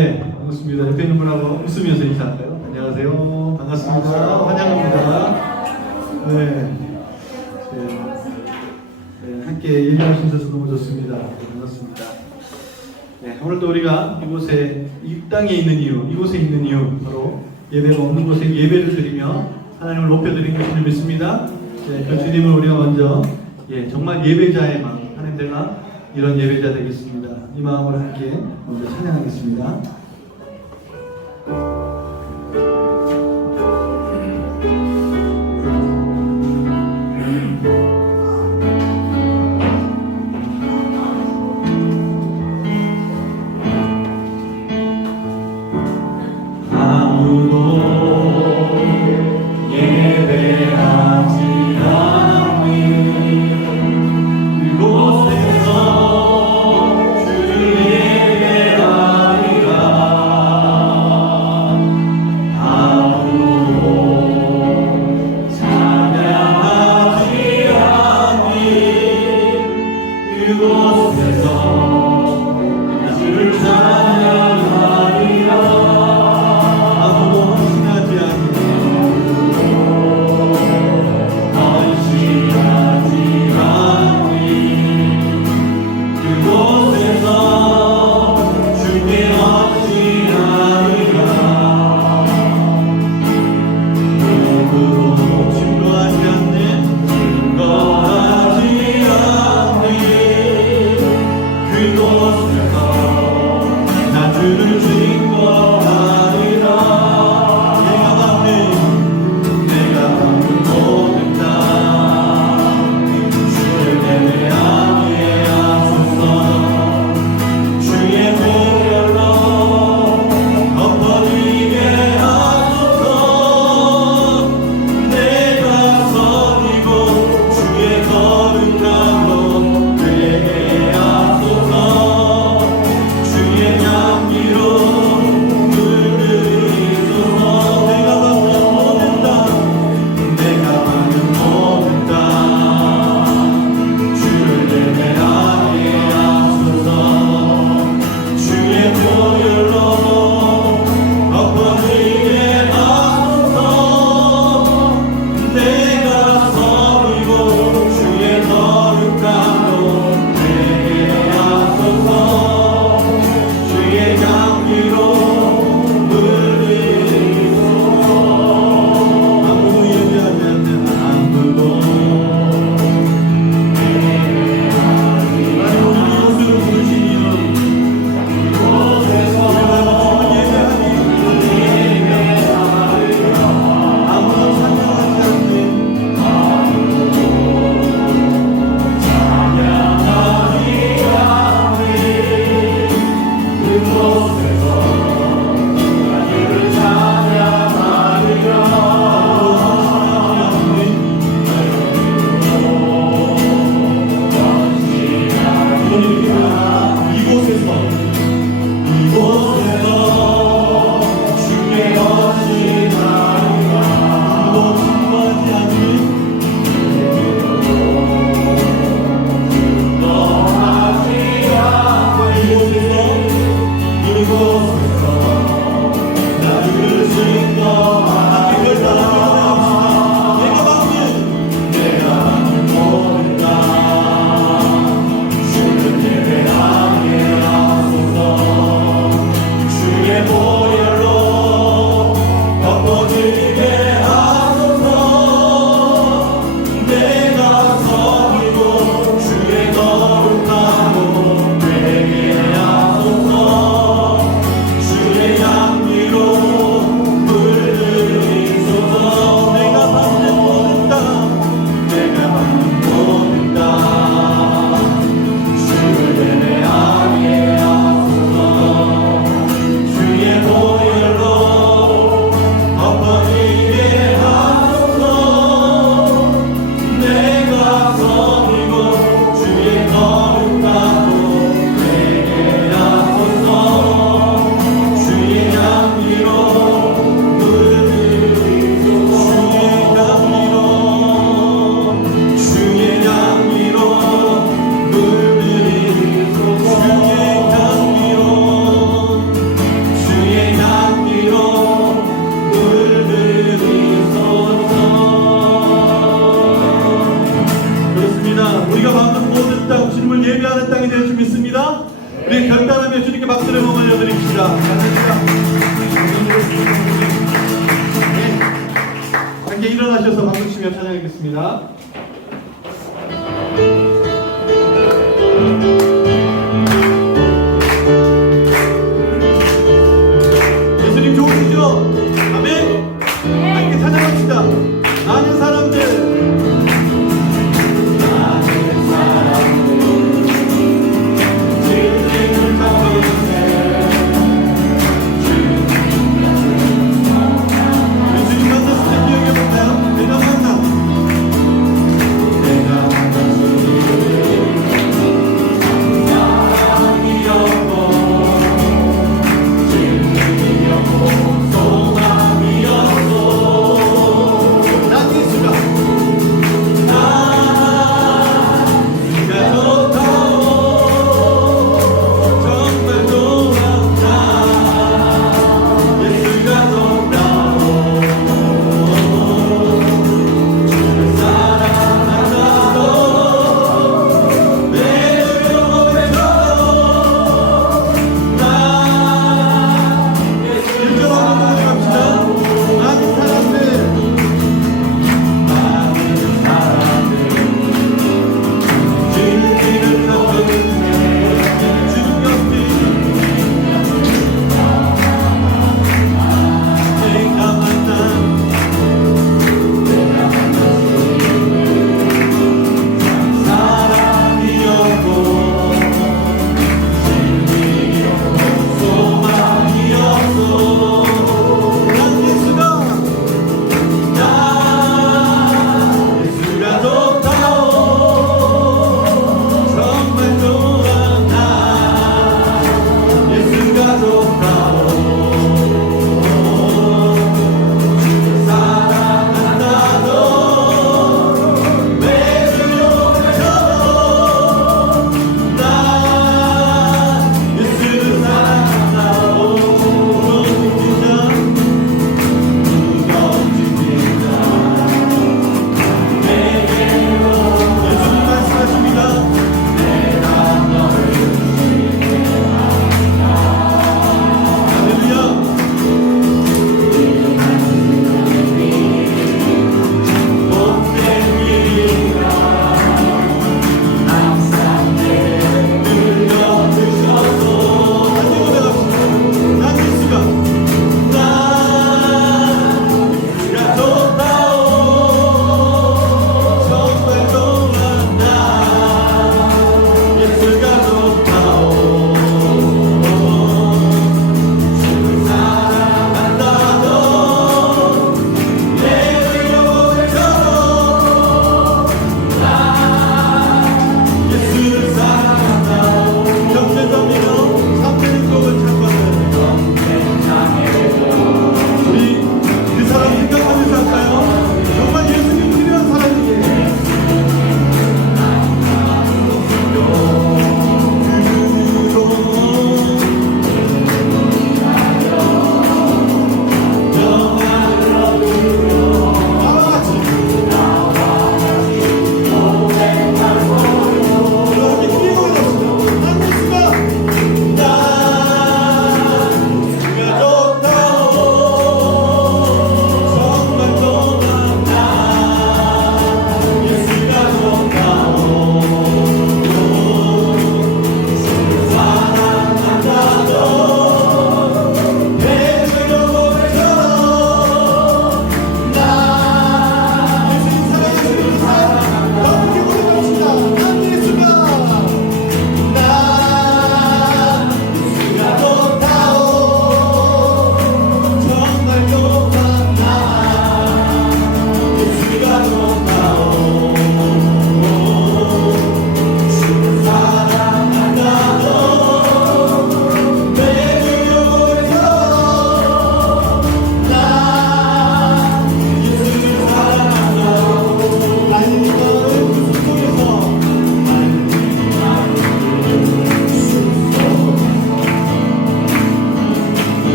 네, 반갑습니다. 옆에 있는 분하고 웃으면서 인사할까요? 안녕하세요. 반갑습니다. 환영합니다. 네, 함께 예배할 수 있어서 너무 좋습니다. 반갑습니다. 네, 오늘도 우리가 이곳에 이 땅에 있는 이유, 이곳에 있는 이유, 바로 예배가 없는 곳에 예배를 드리며 하나님을 높여드리는 것을 믿습니다. 네, 그 주님을 우리가 먼저 정말 예배자의 마음, 하나님 내가 이런 예배자 되겠습니다. 이 마음으로 함께 먼저 찬양하겠습니다. 찬양합니다. 예수님 좋으시죠? 아멘. 함께 찬양합시다. 많은 사람들 주님 만났을 때 기억해볼까요? 내가 만나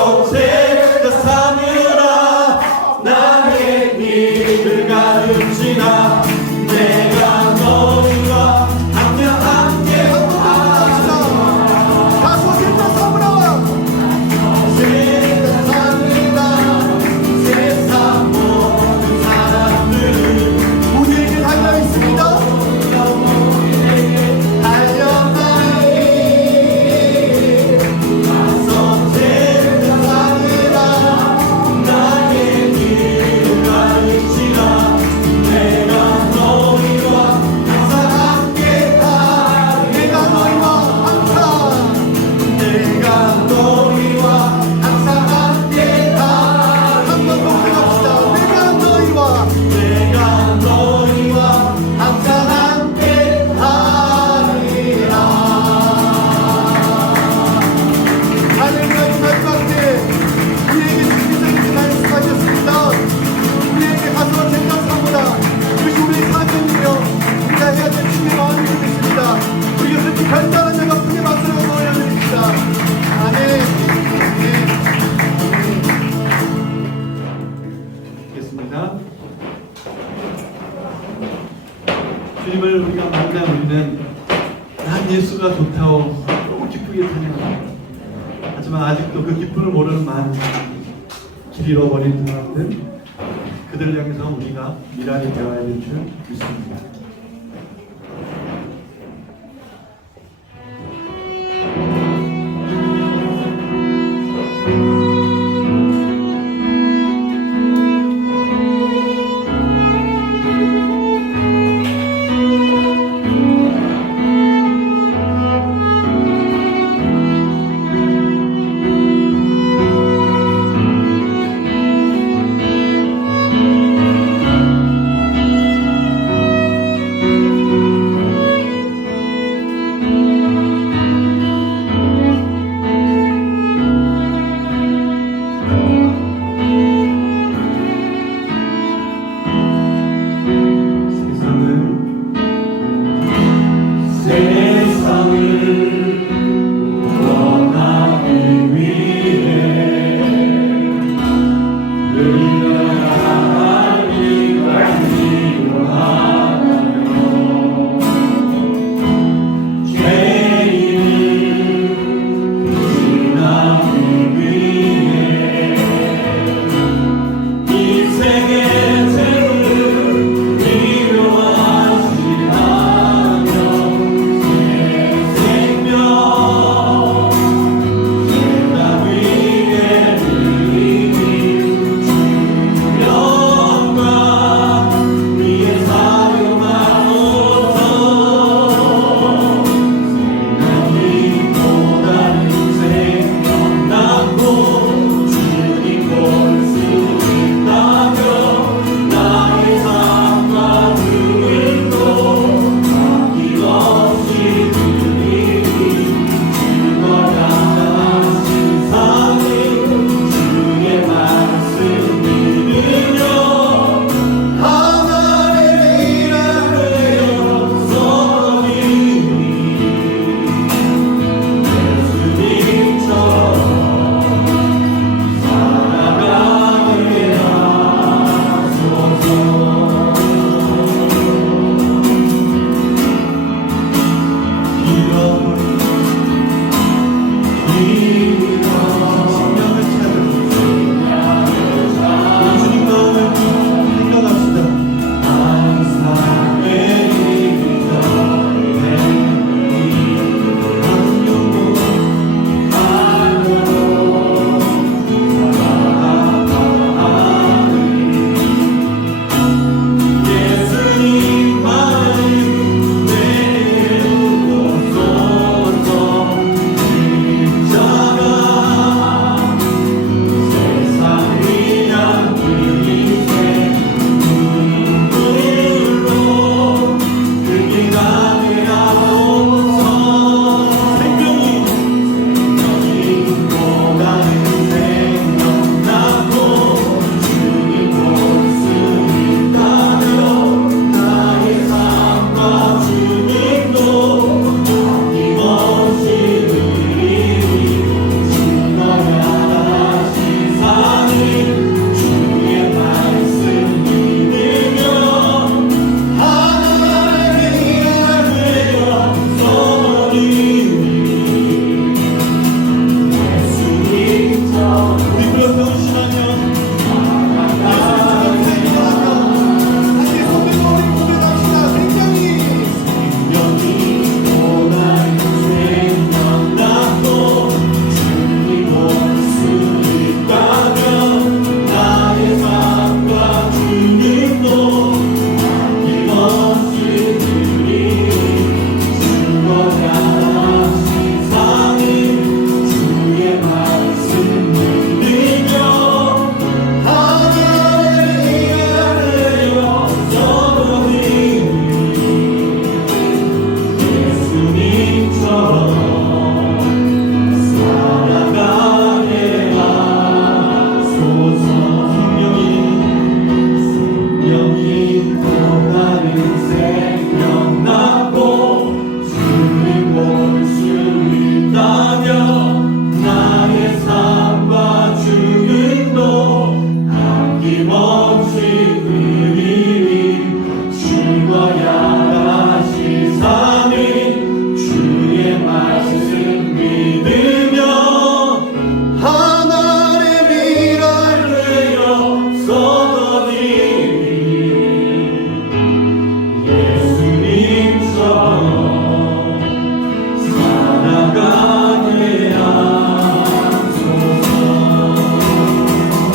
가소새 삼으라 나의 길을 가르치라 내가 너희와 함께 가소새 삼으라 세상 모든 사람들은 우리에게 달려 있습니다. 결단한 자가 크게 박수를 보여드립니다. 아멘. 있겠습니다. 주님을 우리가 만나 우리는 난 예수가 좋다고 너무 기쁘게 찬양합니다. 하지만 아직도 그 기쁨을 모르는 많은 길 잃어버린 사람들 그들을 향해서 우리가 미랄이 되어야 될 줄 믿습니다.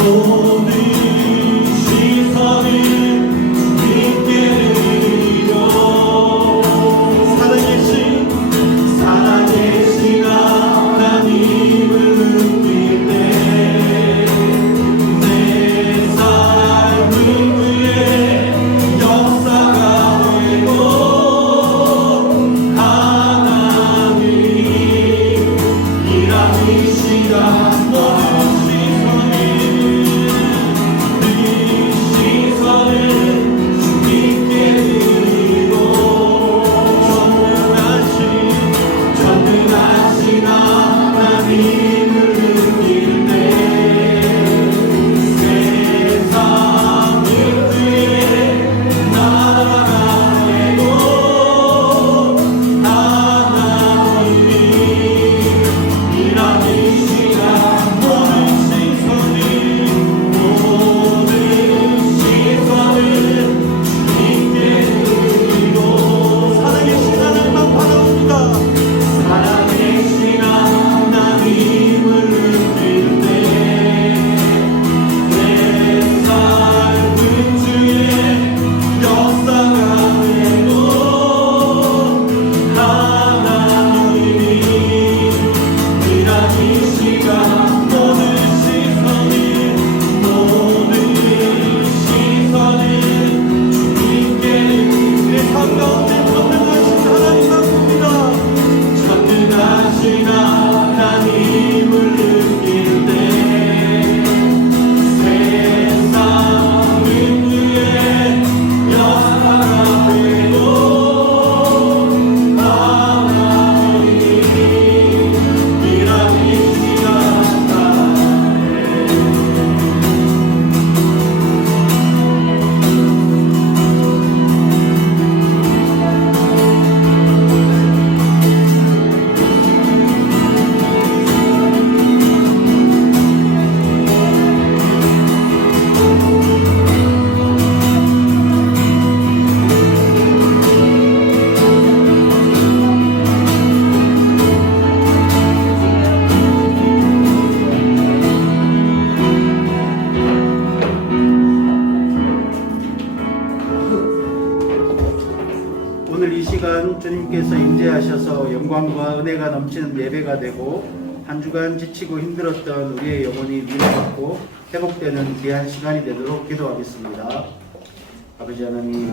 모든 시선을 주님께 드리며 살아계신 하나님을 느낄 때 내 삶은 그의 역사가 되고 하나님 일하시다 모든 시선을 주님께 드리고 전능하신 하나님을 느낄 때 세상을 그의 나라가 되고 하나님이 일하시다 모든 시선을 주님께 드리고 살아계신 하나님만 바라봅니다. 살아계신 하나님을 느낄 때 내 삶은 주의 역사가 되고 하나님이 일하시다 모든 시선을 주님께 내 삶 가운데 전능하신 하나님만 봅니다. 전능하신 하나님을 느낄 때 세상은 그의 역사가 되고 하나님이 일하시다 오늘 이 시간 주님께서 임재하셔서 영광과 은혜가 넘치는 예배가 되고 한 주간 지치고 힘들었던 우리의 영혼이 위로받고 회복되는 귀한 시간이 되도록 기도하겠습니다. 아버지 하나님,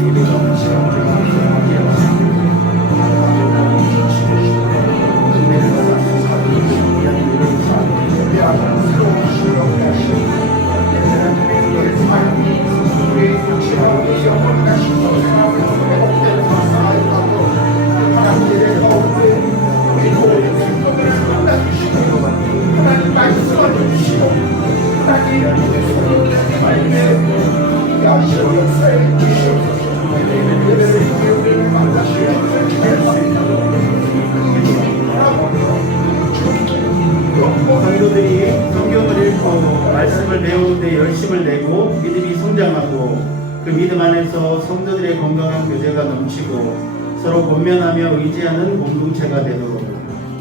예배가 성도들이 성경을 읽고 말씀을 배우는데 열심을 내고 믿음이 성장하고 그 믿음 안에서 성도들의 건강한 교제가 넘치고 서로 권면하며 의지하는 공동체가 되도록,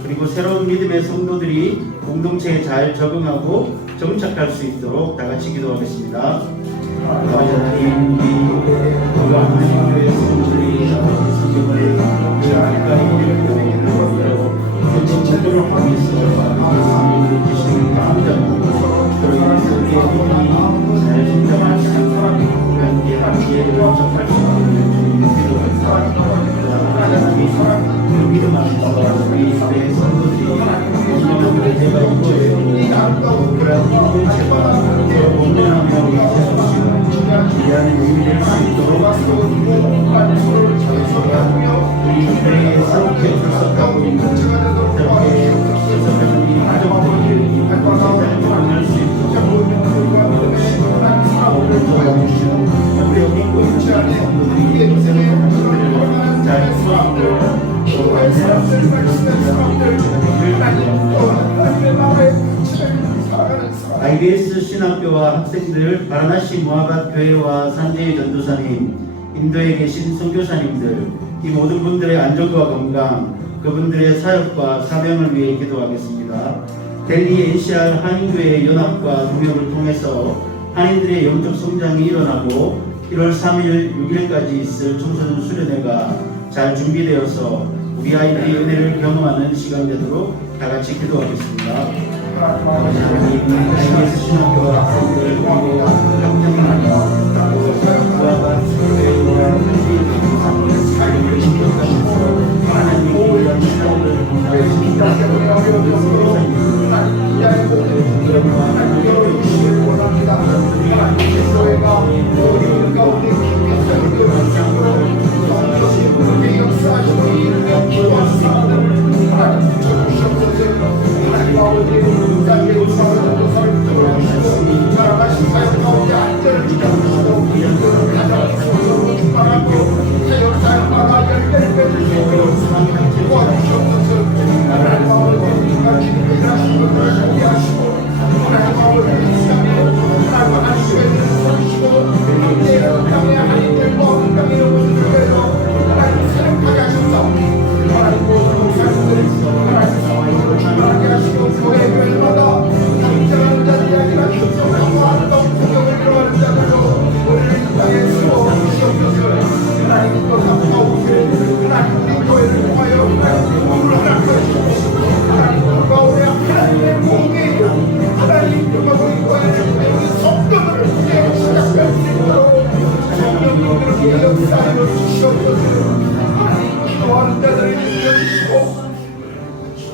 그리고 새로운 믿음의 성도들이 공동체에 잘 적응하고 정착할 수 있도록 다 같이 기도하겠습니다. 아버지 하나님, 건강한 교회 성도들이 성경을 가까이 읽고 어떤 제도를 통해서 하나님을 주시는 감정, 그로 인해서 우리의 믿음이 잘 성장할 수 있고 그런 기회를 접할 수 있는 주님의 기도합니다. 하나님, 그 믿음 안에서 우리 내 성도들이 건강한 교제가 이루어지고 그런 공동체가 서로 공존하며 의지하시고 귀한 의미 될 수 있도록 우리 교회에 새롭게 출석하고 있는 새롭게 출석하는 이 가족들이 잘 적응할 수 있도록 오늘 도와주시고 우리가 믿고 있는 성도들이 새로운 가족들을 잘 수행하고 IBS 신학교와 학생들, 바라나시 모아밭 교회와 산제의 전도사님, 인도에 계신 선교사님들, 이 모든 분들의 안전과 건강, 그분들의 사역과 사명을 위해 기도하겠습니다. 델리 NCR 한인교회 연합과 동역을 통해서 한인들의 영적 성장이 일어나고 1월 3일, 6일까지 있을 청소년 수련회가 잘 준비되어서 우리 아이들이 은혜를 경험하는 시간 되도록 다 같이 기도하겠습니다. 아버지 하나님, IBS 신학교와 학생들 그리고 학생들과 그와 같은 교회와 한인교회를 지켜가면서 하나님의 귀한 신학을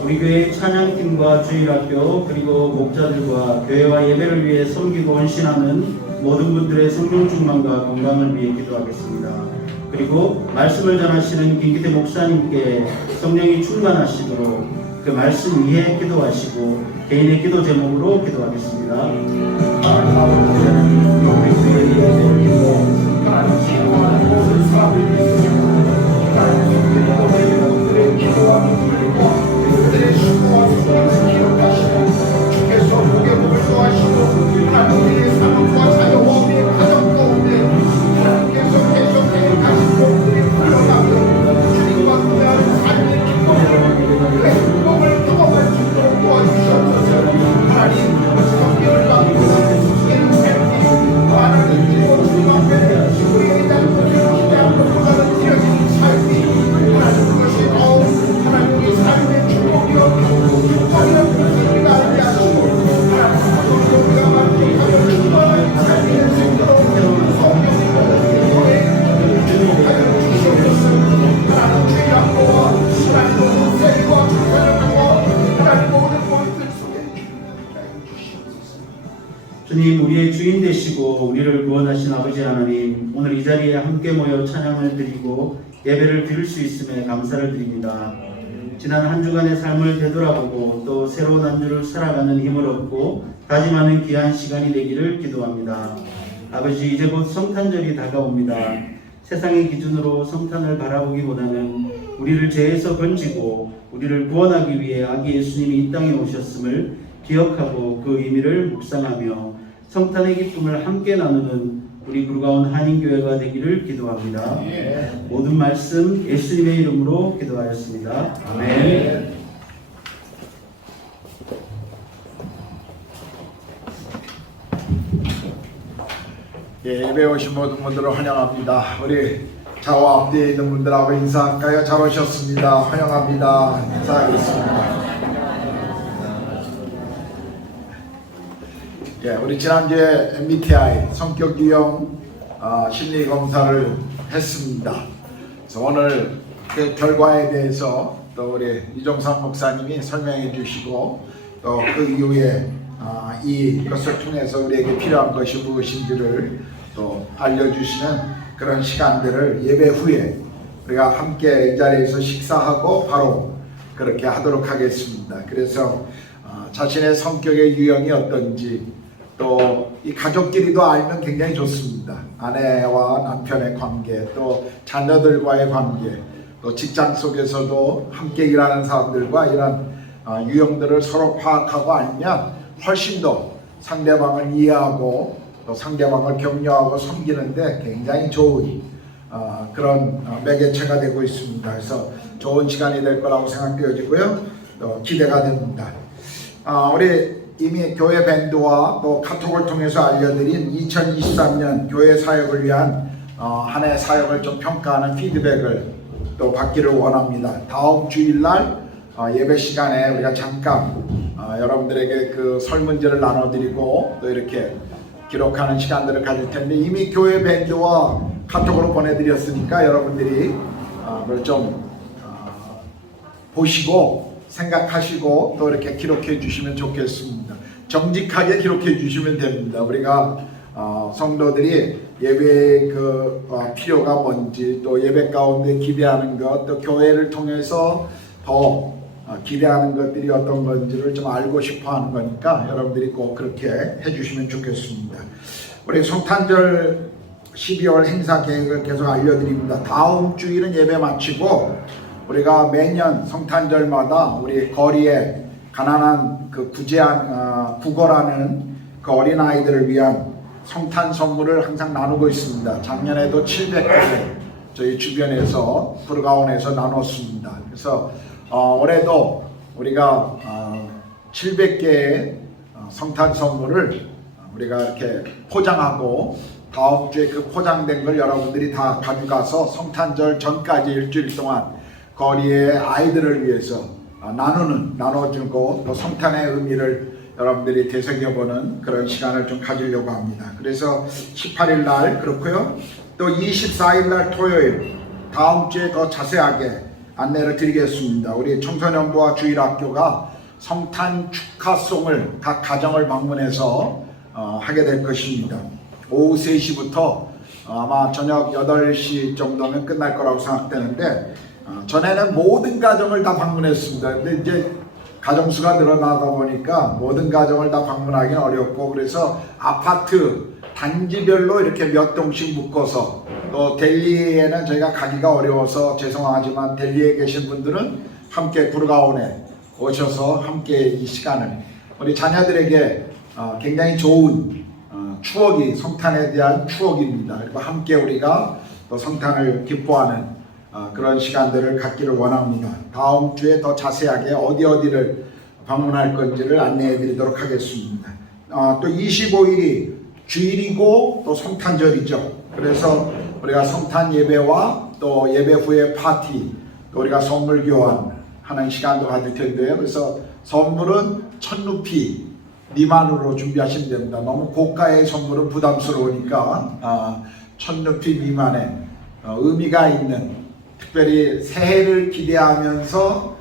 우리 교회 찬양팀과 주일학교 그리고 목자들과 교회와 예배를 위해 섬기고 헌신하는 모든 분들의 성령 충만과 건강을 위해 기도하겠습니다. 그리고 말씀을 전하시는 김기태 목사님께 성령이 충만하시도록 그 말씀 위에 기도하시고 개인의 기도 제목으로 기도하겠습니다. 주님, 우리의 주인 되시고 우리를 구원하신 아버지 하나님, 오늘 이 자리에 함께 모여 찬양을 드리고 예배를 드릴 수 있음에 감사를 드립니다. 지난 한 주간의 삶을 되돌아보고 또 새로운 한 주를 살아가는 힘을 얻고 다짐하는 귀한 시간이 되기를 기도합니다. 아버지, 이제 곧 성탄절이 다가옵니다. 세상의 기준으로 성탄을 바라보기보다는 우리를 죄에서 건지고 우리를 구원하기 위해 아기 예수님이 이 땅에 오셨음을 기억하고 그 의미를 묵상하며 성탄의 기쁨을 함께 나누는 우리 구루가온 한인교회가 되기를 기도합니다. 모든 말씀 예수님의 이름으로 기도하였습니다. 아멘. 예배 오신 모든 분들을 환영합니다. 우리 좌우 앞뒤에 있는 분들하고 인사할까요? 잘 오셨습니다. 환영합니다. 인사하겠습니다. 우리 지난주에 MBTI 성격 유형 심리 검사를 했습니다. 그래서 오늘 그 결과에 대해서 또 우리 이종삼 목사님이 설명해 주시고 또 그 이후에 이것을 통해서 우리에게 필요한 것이 무엇인지를 또 알려주시는 그런 시간들을 예배 후에 우리가 함께 이 자리에서 식사하고 바로 그렇게 하도록 하겠습니다. 그래서 자신의 성격의 유형이 어떤지 또 이 가족끼리도 알면 굉장히 좋습니다. 아내와 남편의 관계, 또 자녀들과의 관계, 또 직장 속에서도 함께 일하는 사람들과 이런 유형들을 서로 파악하고 알면 훨씬 더 상대방을 이해하고 또 상대방을 격려하고 섬기는데 굉장히 좋은 그런 매개체가 되고 있습니다. 그래서 좋은 시간이 될 거라고 생각되어지고요. 또 기대가 됩니다. 우리 이미 교회 밴드와 또 카톡을 통해서 알려드린 2023년 교회 사역을 위한 한 해 사역을 좀 평가하는 피드백을 또 받기를 원합니다. 다음 주일날 예배 시간에 우리가 잠깐 여러분들에게 그 설문지를 나눠드리고 또 이렇게 기록하는 시간들을 가질 텐데, 이미 교회 밴드와 카톡으로 보내드렸으니까 여러분들이 그걸 좀 보시고 생각하시고 또 이렇게 기록해 주시면 좋겠습니다. 정직하게 기록해 주시면 됩니다. 우리가 성도들이 예배의 그 필요가 뭔지, 또 예배 가운데 기대하는 것, 또 교회를 통해서 더 기대하는 것들이 어떤 건지를 좀 알고 싶어 하는 거니까 여러분들이 꼭 그렇게 해주시면 좋겠습니다. 우리 성탄절 12월 행사 계획을 계속 알려드립니다. 다음 주일은 예배 마치고 우리가 매년 성탄절마다 우리 거리에 가난한 그 구걸하는 그 어린아이들을 위한 성탄 선물을 항상 나누고 있습니다. 작년에도 700개 저희 주변에서 부르가온에서 나눴습니다. 그래서 올해도 우리가 700개의 성탄 선물을 우리가 이렇게 포장하고 다음 주에 그 포장된 걸 여러분들이 다 가져가서 성탄절 전까지 일주일 동안 거리의 아이들을 위해서 나눠주고 또 성탄의 의미를 여러분들이 되새겨보는 그런 시간을 좀 가지려고 합니다. 그래서 18일 날 그렇고요. 또 24일 날 토요일 다음 주에 더 자세하게 안내를 드리겠습니다. 우리 청소년부와 주일학교가 성탄 축하송을 각 가정을 방문해서 하게 될 것입니다. 오후 3시부터 아마 저녁 8시 정도면 끝날 거라고 생각되는데, 전에는 모든 가정을 다 방문했습니다. 근데 이제 가정수가 늘어나다 보니까 모든 가정을 다 방문하기는 어렵고, 그래서 아파트 단지별로 이렇게 몇 동씩 묶어서, 또 델리에는 저희가 가기가 어려워서 죄송하지만 델리에 계신 분들은 함께 부르가온에 오셔서 함께 이 시간을 우리 자녀들에게 굉장히 좋은 추억이, 성탄에 대한 추억입니다. 그리고 함께 우리가 또 성탄을 기뻐하는 그런 시간들을 갖기를 원합니다. 다음 주에 더 자세하게 어디를 방문할 건지를 안내해 드리도록 하겠습니다. 또 25일이 주일이고 또 성탄절이죠. 그래서 우리가 성탄 예배와 또 예배 후에 파티, 또 우리가 선물 교환하는 시간도 가질 텐데요. 그래서 선물은 1,000루피 미만으로 준비하시면 됩니다. 너무 고가의 선물은 부담스러우니까 1,000루피 미만의 의미가 있는, 특별히 새해를 기대하면서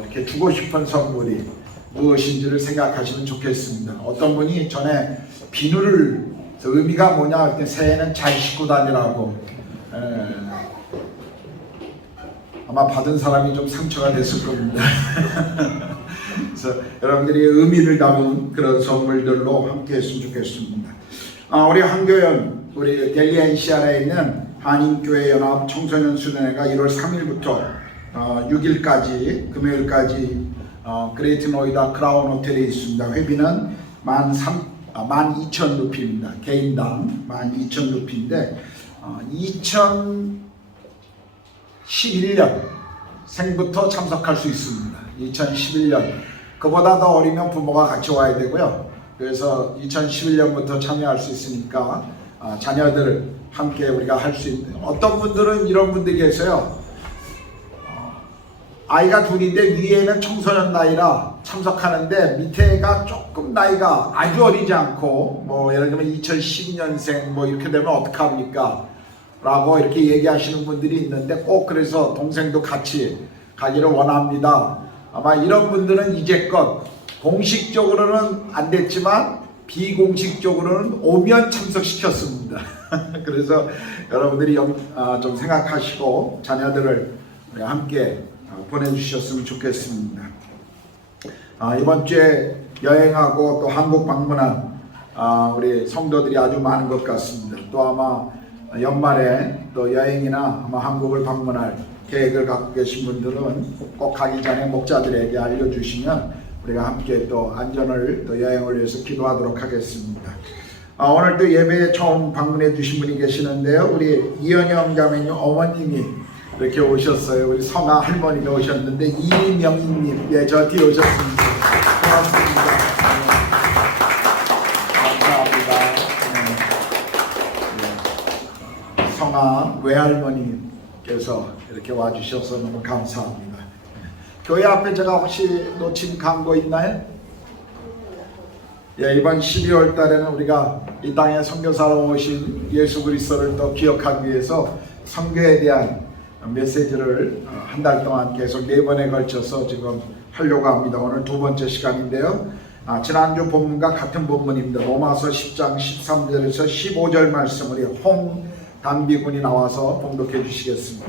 이렇게 주고 싶은 선물이 무엇인지를 생각하시면 좋겠습니다. 어떤 분이 전에 비누를 의미가 뭐냐 할 때 새해는 잘 씻고 다니라고, 아마 받은 사람이 좀 상처가 됐을 겁니다. 그래서 여러분들이 의미를 담은 그런 선물들로 함께 했으면 좋겠습니다. 우리 한교연, 우리 델리 NCR에 있는 한인교회 연합 청소년 수련회가 1월 3일부터 6일까지 금요일까지 그레이트 노이다 크라운 호텔에 있습니다. 회비는 12,000루피입니다. 개인당 12,000루피인데 2011년 생부터 참석할 수 있습니다. 2011년 그보다 더 어리면 부모가 같이 와야 되고요. 그래서 2011년부터 참여할 수 있으니까 자녀들 함께 우리가 할 수 있는, 어떤 분들은 이런 분들이 계세요. 아이가 둘인데 위에는 청소년 나이라 참석하는데 밑에가 조금 나이가 아주 어리지 않고, 뭐 예를 들면 2012년생 뭐 이렇게 되면 어떡합니까? 라고 이렇게 얘기하시는 분들이 있는데, 꼭 그래서 동생도 같이 가기를 원합니다. 아마 이런 분들은 이제껏 공식적으로는 안 됐지만 비공식적으로는 오면 참석시켰습니다. 그래서 여러분들이 좀 생각하시고 자녀들을 함께 보내주셨으면 좋겠습니다. 이번 주에 여행하고 또 한국 방문한 우리 성도들이 아주 많은 것 같습니다. 또 아마 연말에 또 여행이나 아마 한국을 방문할 계획을 갖고 계신 분들은 꼭 가기 전에 목자들에게 알려주시면 우리가 함께 또 안전을 또 여행을 위해서 기도하도록 하겠습니다. 오늘 또 예배에 처음 방문해 주신 분이 계시는데요. 우리 이현영 자매님 어머님이 이렇게 오셨어요. 우리 성아 할머니가 오셨는데 이명희님, 저 뒤에 오셨습니다. 고맙습니다. 청아 외할머니께서 이렇게 와주셔서 너무 감사합니다. 교회 앞에 제가 혹시 놓친 광고 있나요? 예, 이번 12월 달에는 우리가 이 땅에 선교사로 오신 예수 그리스도를 또 기억하기 위해서 선교에 대한 메시지를 한 달 동안 계속 4번에 걸쳐서 지금 하려고 합니다. 오늘 2번째 시간인데요. 지난주 본문과 같은 본문입니다. 로마서 10장 13절에서 15절 말씀을 홍단비군이 나와서 봉독해 주시겠습니다.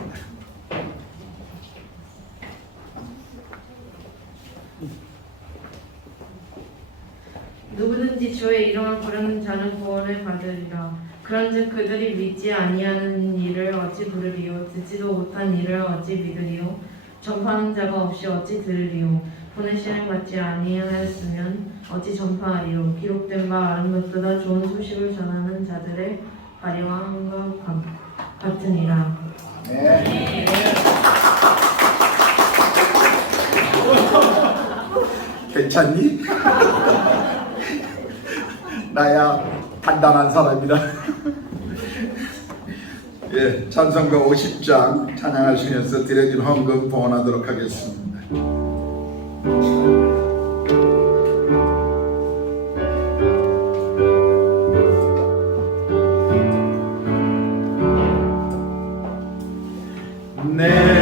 누구든지 주의 이름을 부르는 자는 구원을 받으리라. 그런즉 그들이 믿지 아니하는 일을 어찌 부르리요? 듣지도 못한 일을 어찌 믿으리요? 전파하는 자가 없이 어찌 들으리요? 보내시는 받지 아니하였으면 어찌 전파하리요? 기록된 바 아름답도다 좋은 소식을 전하는 자들의 가리와 같으니라. 네. 괜찮니? 나야 단단한 사람이다. 예, 찬송가 50장 찬양하시면서 드려진 헌금 봉헌하도록 하겠습니다.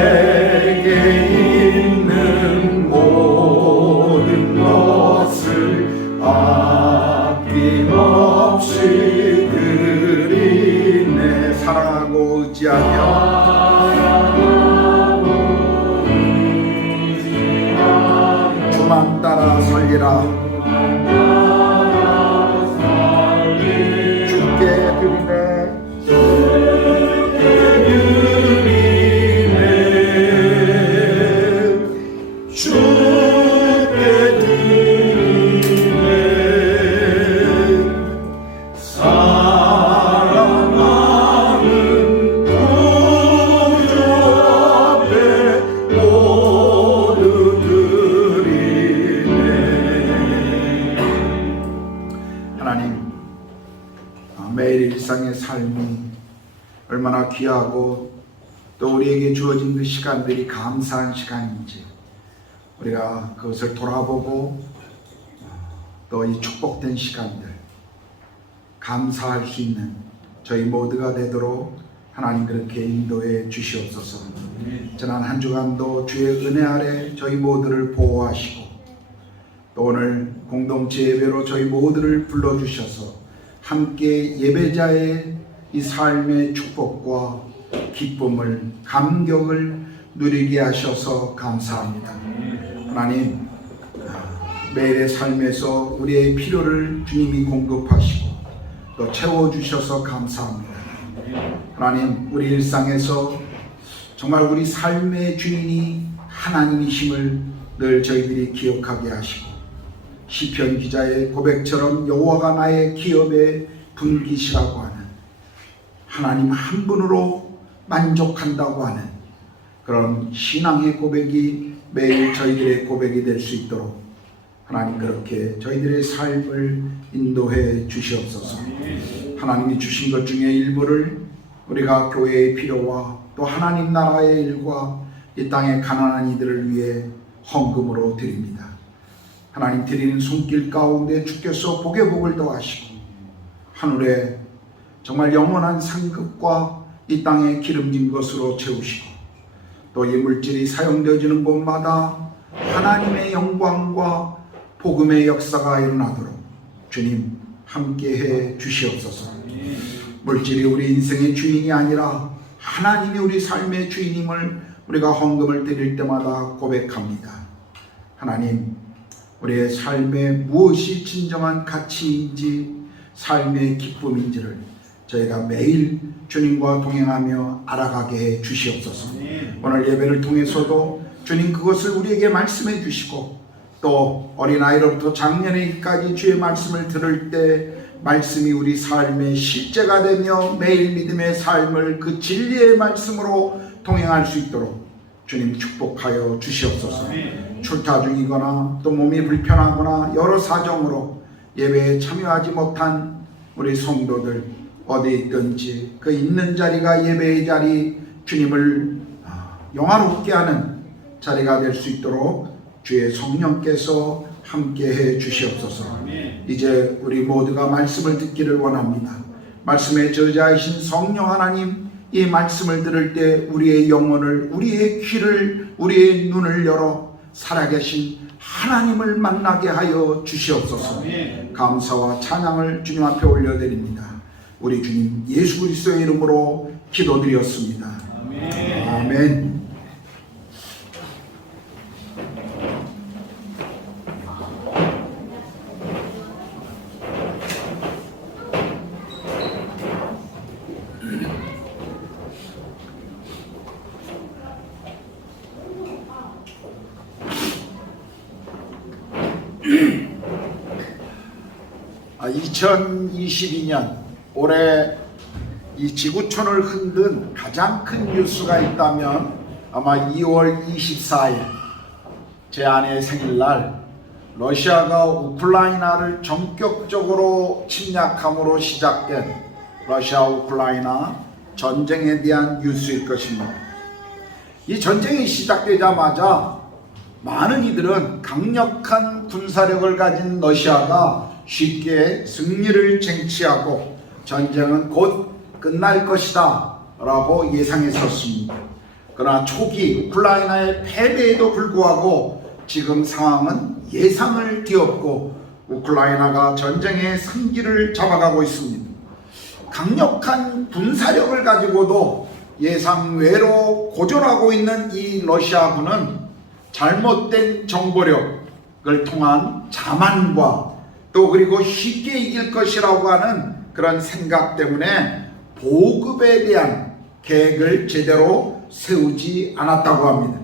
내게 있는 모든 것을 아낌없이 드리네. 사랑하고 의지하며 주만 따라 살리라. 주께 드리네. 하나님, 매일 일상의 삶이 얼마나 귀하고 또 우리에게 주어진 그 시간들이 감사한 시간인지 우리가 그것을 돌아보고 또 이 축복된 시간들 감사할 수 있는 저희 모두가 되도록 하나님 그렇게 인도해 주시옵소서. 지난 한 주간도 주의 은혜 아래 저희 모두를 보호하시고 또 오늘 공동체 예배로 저희 모두를 불러주셔서 함께 예배자의 이 삶의 축복과 기쁨을 감격을 누리게 하셔서 감사합니다. 하나님, 매일의 삶에서 우리의 필요를 주님이 공급하시고 또 채워주셔서 감사합니다. 하나님, 우리 일상에서 정말 우리 삶의 주인이 하나님이심을 늘 저희들이 기억하게 하시고 시편 기자의 고백처럼 여호와가 나의 기업의 분깃이라고 하는 하나님 한 분으로 만족한다고 하는 그런 신앙의 고백이 매일 저희들의 고백이 될 수 있도록 하나님 그렇게 저희들의 삶을 인도해 주시옵소서. 하나님이 주신 것 중에 일부를 우리가 교회의 필요와 또 하나님 나라의 일과 이 땅의 가난한 이들을 위해 헌금으로 드립니다. 하나님 드리는 손길 가운데 주께서 복의 복을 더하시고 하늘에 정말 영원한 상급과 이 땅에 기름진 것으로 채우시고 또 이 물질이 사용되어지는 곳마다 하나님의 영광과 복음의 역사가 일어나도록 주님 함께해 주시옵소서. 물질이 우리 인생의 주인이 아니라 하나님이 우리 삶의 주인임을 우리가 헌금을 드릴 때마다 고백합니다. 하나님, 우리의 삶에 무엇이 진정한 가치인지 삶의 기쁨인지를 저희가 매일 주님과 동행하며 알아가게 해 주시옵소서. 오늘 예배를 통해서도 주님 그것을 우리에게 말씀해 주시고 또 어린아이로부터 장년에까지 주의 말씀을 들을 때 말씀이 우리 삶의 실제가 되며 매일 믿음의 삶을 그 진리의 말씀으로 동행할 수 있도록 주님 축복하여 주시옵소서. 출타 중이거나 또 몸이 불편하거나 여러 사정으로 예배에 참여하지 못한 우리 성도들 어디 있든지 그 있는 자리가 예배의 자리, 주님을 영화롭게 하는 자리가 될 수 있도록 주의 성령께서 함께해 주시옵소서. 이제 우리 모두가 말씀을 듣기를 원합니다. 말씀의 저자이신 성령 하나님, 이 말씀을 들을 때 우리의 영혼을, 우리의 귀를, 우리의 눈을 열어 살아계신 하나님을 만나게 하여 주시옵소서. 감사와 찬양을 주님 앞에 올려드립니다. 우리 주님 예수 그리스도의 이름으로 기도드렸습니다. 아멘. 아, 2022년 올해 이 지구촌을 흔든 가장 큰 뉴스가 있다면 아마 2월 24일 제 아내의 생일날 러시아가 우크라이나를 전격적으로 침략함으로 시작된 러시아 우크라이나 전쟁에 대한 뉴스일 것입니다. 이 전쟁이 시작되자마자 많은 이들은 강력한 군사력을 가진 러시아가 쉽게 승리를 쟁취하고 전쟁은 곧 끝날 것이다 라고 예상했었습니다. 그러나 초기 우크라이나의 패배에도 불구하고 지금 상황은 예상을 뒤엎고 우크라이나가 전쟁의 승기를 잡아가고 있습니다. 강력한 군사력을 가지고도 예상 외로 고전하고 있는 이 러시아군은 잘못된 정보력을 통한 자만과 또 그리고 쉽게 이길 것이라고 하는 그런 생각 때문에 보급에 대한 계획을 제대로 세우지 않았다고 합니다.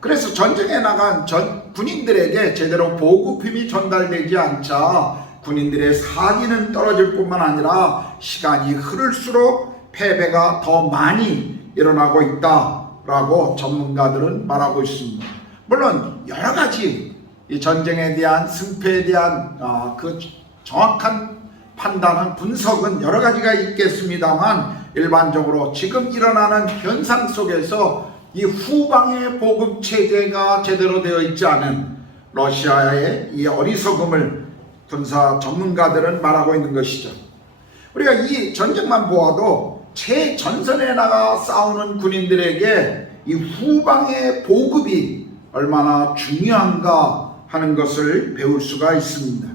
그래서 전쟁에 나간 군인들에게 제대로 보급품이 전달되지 않자 군인들의 사기는 떨어질 뿐만 아니라 시간이 흐를수록 패배가 더 많이 일어나고 있다라고 전문가들은 말하고 있습니다. 물론 여러 가지 이 전쟁에 대한 승패에 대한 그 정확한 판단은 분석은 여러 가지가 있겠습니다만 일반적으로 지금 일어나는 현상 속에서 이 후방의 보급 체제가 제대로 되어 있지 않은 러시아의 이 어리석음을 군사 전문가들은 말하고 있는 것이죠. 우리가 이 전쟁만 보아도 최전선에 나가 싸우는 군인들에게 이 후방의 보급이 얼마나 중요한가 하는 것을 배울 수가 있습니다.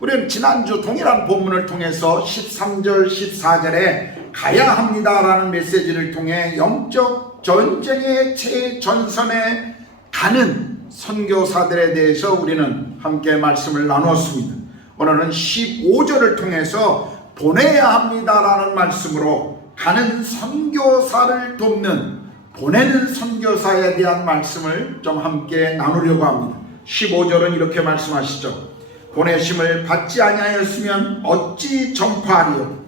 우리는 지난주 동일한 본문을 통해서 13절 14절에 가야 합니다라는 메시지를 통해 영적 전쟁의 최전선에 가는 선교사들에 대해서 우리는 함께 말씀을 나누었습니다. 오늘은 15절을 통해서 보내야 합니다라는 말씀으로 가는 선교사를 돕는 보내는 선교사에 대한 말씀을 좀 함께 나누려고 합니다. 15절은 이렇게 말씀하시죠. 보내심을 받지 아니하였으면 어찌 전파하리요.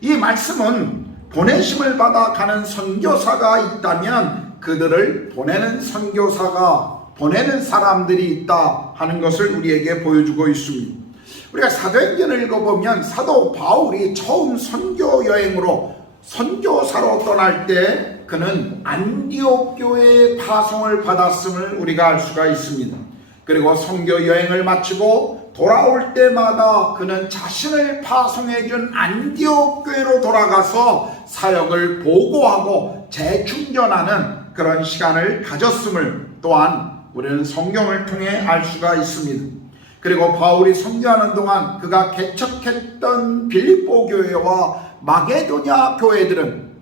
이 말씀은 보내심을 받아 가는 선교사가 있다면 그들을 보내는 선교사가 보내는 사람들이 있다 하는 것을 우리에게 보여주고 있습니다. 우리가 사도행전을 읽어보면 사도 바울이 처음 선교 여행으로 선교사로 떠날 때 그는 안디옥 교회의 파송을 받았음을 우리가 알 수가 있습니다. 그리고 선교 여행을 마치고 돌아올 때마다 그는 자신을 파송해준 안디옥 교회로 돌아가서 사역을 보고하고 재충전하는 그런 시간을 가졌음을 또한 우리는 성경을 통해 알 수가 있습니다. 그리고 바울이 선교하는 동안 그가 개척했던 빌립보 교회와 마게도냐 교회들은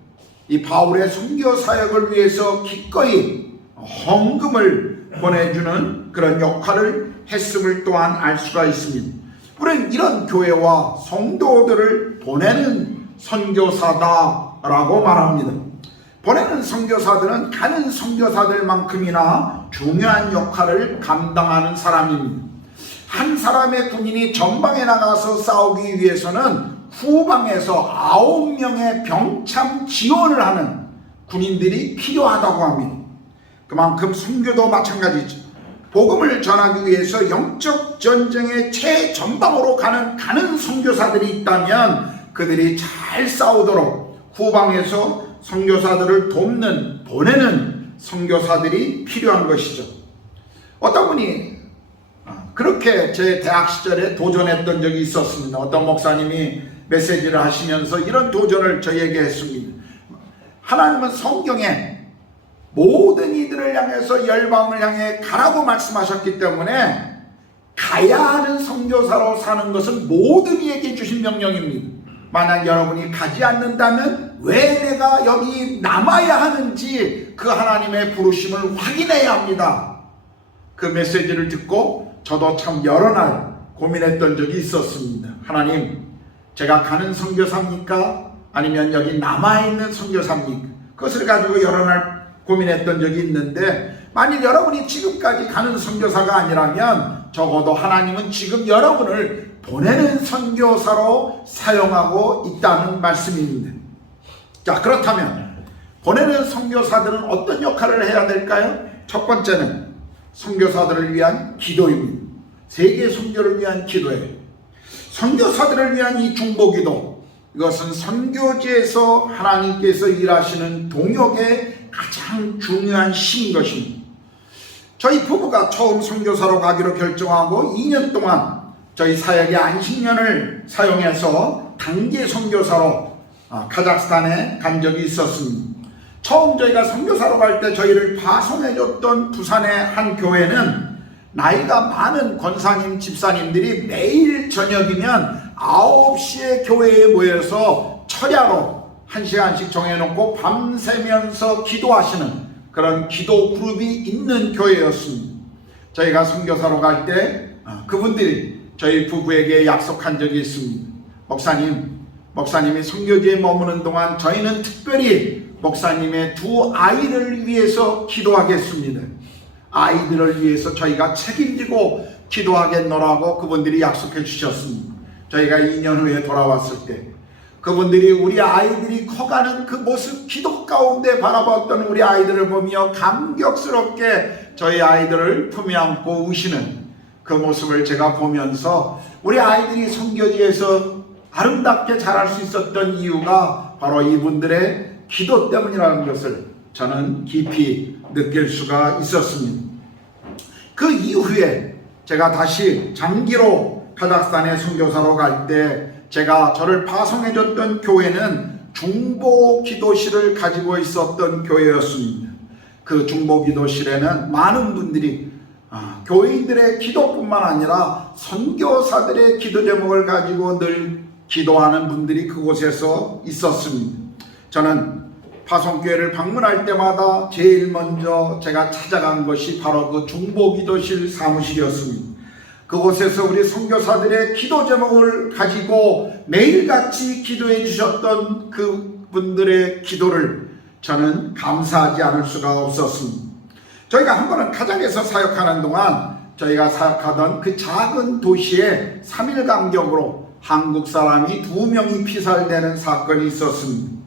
이 바울의 선교 사역을 위해서 기꺼이 헌금을 보내주는 그런 역할을 했음을 또한 알 수가 있습니다. 우리는 이런 교회와 성도들을 보내는 선교사다라고 말합니다. 보내는 선교사들은 가는 선교사들만큼이나 중요한 역할을 감당하는 사람입니다. 한 사람의 군인이 전방에 나가서 싸우기 위해서는 후방에서 9명의 병참 지원을 하는 군인들이 필요하다고 합니다. 그만큼 선교도 마찬가지죠. 복음을 전하기 위해서 영적 전쟁의 최전방으로 가는 선교사들이 있다면 그들이 잘 싸우도록 후방에서 선교사들을 돕는, 보내는 선교사들이 필요한 것이죠. 어떤 분이 그렇게 제 대학 시절에 도전했던 적이 있었습니다. 어떤 목사님이 메시지를 하시면서 이런 도전을 저에게 했습니다. 하나님은 성경에 모든 이들을 향해서 열방을 향해 가라고 말씀하셨기 때문에 가야 하는 선교사로 사는 것은 모든 이에게 주신 명령입니다. 만약 여러분이 가지 않는다면 왜 내가 여기 남아야 하는지 그 하나님의 부르심을 확인해야 합니다. 그 메시지를 듣고 저도 참 여러 날 고민했던 적이 있었습니다. 하나님, 제가 가는 선교사입니까? 아니면 여기 남아있는 선교사입니까? 그것을 가지고 여러 날 고민했던 적이 있는데, 만일 여러분이 지금까지 가는 선교사가 아니라면 적어도 하나님은 지금 여러분을 보내는 선교사로 사용하고 있다는 말씀입니다. 자, 그렇다면 보내는 선교사들은 어떤 역할을 해야 될까요? 첫 번째는 선교사들을 위한 기도입니다. 세계 선교를 위한 기도예요. 선교사들을 위한 이 중보기도, 이것은 선교지에서 하나님께서 일하시는 동역의 가장 중요한 시인 것입니다. 저희 부부가 처음 선교사로 가기로 결정하고 2년 동안 저희 사역의 안식년을 사용해서 단기 선교사로 카자흐스탄에 간 적이 있었습니다. 처음 저희가 선교사로 갈 때 저희를 파송해줬던 부산의 한 교회는 나이가 많은 권사님, 집사님들이 매일 저녁이면 9시에 교회에 모여서 철야로 1시간씩 정해놓고 밤새면서 기도하시는 그런 기도 그룹이 있는 교회였습니다. 저희가 선교사로 갈 때 그분들이 저희 부부에게 약속한 적이 있습니다. 목사님이 선교지에 머무는 동안 저희는 특별히 목사님의 두 아이를 위해서 기도하겠습니다. 아이들을 위해서 저희가 책임지고 기도하겠노라고 그분들이 약속해 주셨습니다. 저희가 2년 후에 돌아왔을 때 그분들이 우리 아이들이 커가는 그 모습, 기도 가운데 바라봤던 우리 아이들을 보며 감격스럽게 저희 아이들을 품에 안고 우시는 그 모습을 제가 보면서 우리 아이들이 선교지에서 아름답게 자랄 수 있었던 이유가 바로 이분들의 기도 때문이라는 것을 저는 깊이 느낄 수가 있었습니다. 그 이후에 제가 다시 장기로 카자흐스탄에 선교사로 갈 때 제가 저를 파송해줬던 교회는 중보 기도실을 가지고 있었던 교회였습니다. 그 중보 기도실에는 많은 분들이 교인들의 기도뿐만 아니라 선교사들의 기도 제목을 가지고 늘 기도하는 분들이 그곳에서 있었습니다. 저는 파송교회를 방문할 때마다 제일 먼저 제가 찾아간 것이 바로 그 중보기도실 사무실이었습니다. 그곳에서 우리 선교사들의 기도 제목을 가지고 매일같이 기도해 주셨던 그분들의 기도를 저는 감사하지 않을 수가 없었습니다. 저희가 한 번은 카자흐에서 사역하는 동안 저희가 사역하던 그 작은 도시에 3일 간격으로 한국 사람이 2명이 피살되는 사건이 있었습니다.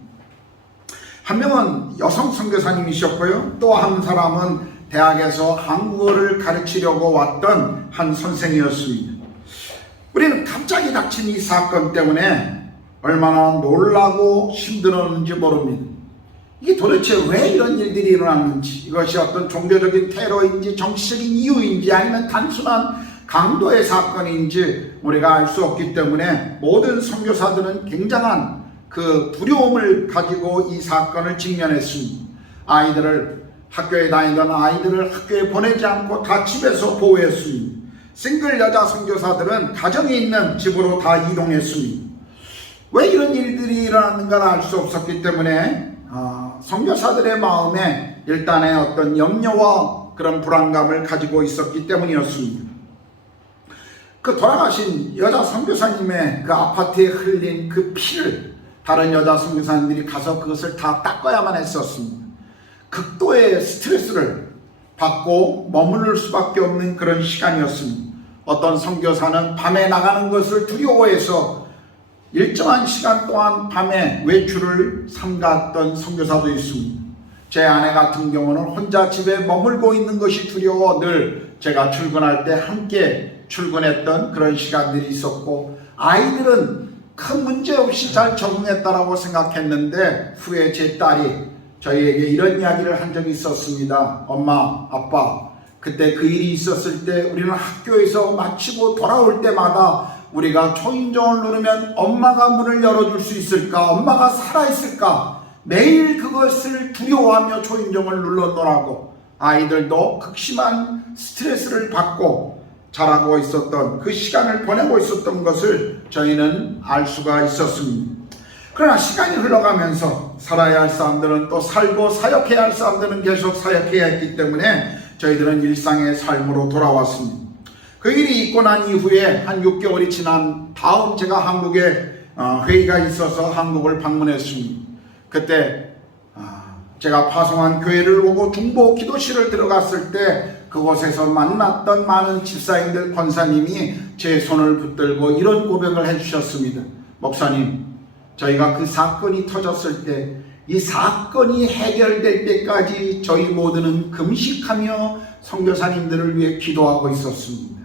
한 명은 여성 선교사님이셨고요. 또 한 사람은 대학에서 한국어를 가르치려고 왔던 한 선생이었습니다. 우리는 갑자기 닥친 이 사건 때문에 얼마나 놀라고 힘들었는지 모릅니다. 이게 도대체 왜 이런 일들이 일어났는지, 이것이 어떤 종교적인 테러인지 정치적인 이유인지 아니면 단순한 강도의 사건인지 우리가 알 수 없기 때문에 모든 선교사들은 굉장한 그 두려움을 가지고 이 사건을 직면했습니다. 학교에 다니던 아이들을 학교에 보내지 않고 다 집에서 보호했습니다. 싱글 여자 선교사들은 가정이 있는 집으로 다 이동했습니다. 왜 이런 일들이 일어났는가를 알 수 없었기 때문에 선교사들의 마음에 일단의 어떤 염려와 그런 불안감을 가지고 있었기 때문이었습니다. 그 돌아가신 여자 선교사님의 그 아파트에 흘린 그 피를 다른 여자 선교사님들이 가서 그것을 다 닦아야만 했었습니다. 극도의 스트레스를 받고 머무를 수밖에 없는 그런 시간이었습니다. 어떤 선교사는 밤에 나가는 것을 두려워해서 일정한 시간 동안 밤에 외출을 삼갔던 선교사도 있습니다. 제 아내 같은 경우는 혼자 집에 머물고 있는 것이 두려워 늘 제가 출근할 때 함께 출근했던 그런 시간들이 있었고, 아이들은 큰 문제 없이 잘 적응했다라고 생각했는데 후에 제 딸이 저희에게 이런 이야기를 한 적이 있었습니다. 엄마, 아빠, 그때 그 일이 있었을 때 우리는 학교에서 마치고 돌아올 때마다 우리가 초인종을 누르면 엄마가 문을 열어줄 수 있을까? 엄마가 살아있을까? 매일 그것을 두려워하며 초인종을 눌러놓으라고 아이들도 극심한 스트레스를 받고 자라고 있었던 그 시간을 보내고 있었던 것을 저희는 알 수가 있었습니다. 그러나 시간이 흘러가면서 살아야 할 사람들은 또 살고 사역해야 할 사람들은 계속 사역해야 했기 때문에 저희들은 일상의 삶으로 돌아왔습니다. 그 일이 있고 난 이후에 한 6개월이 지난 다음 제가 한국에 회의가 있어서 한국을 방문했습니다. 그때 제가 파송한 교회를 오고 중보 기도실을 들어갔을 때 그곳에서 만났던 많은 집사님들, 권사님이 제 손을 붙들고 이런 고백을 해주셨습니다. 목사님, 저희가 그 사건이 터졌을 때 이 사건이 해결될 때까지 저희 모두는 금식하며 선교사님들을 위해 기도하고 있었습니다.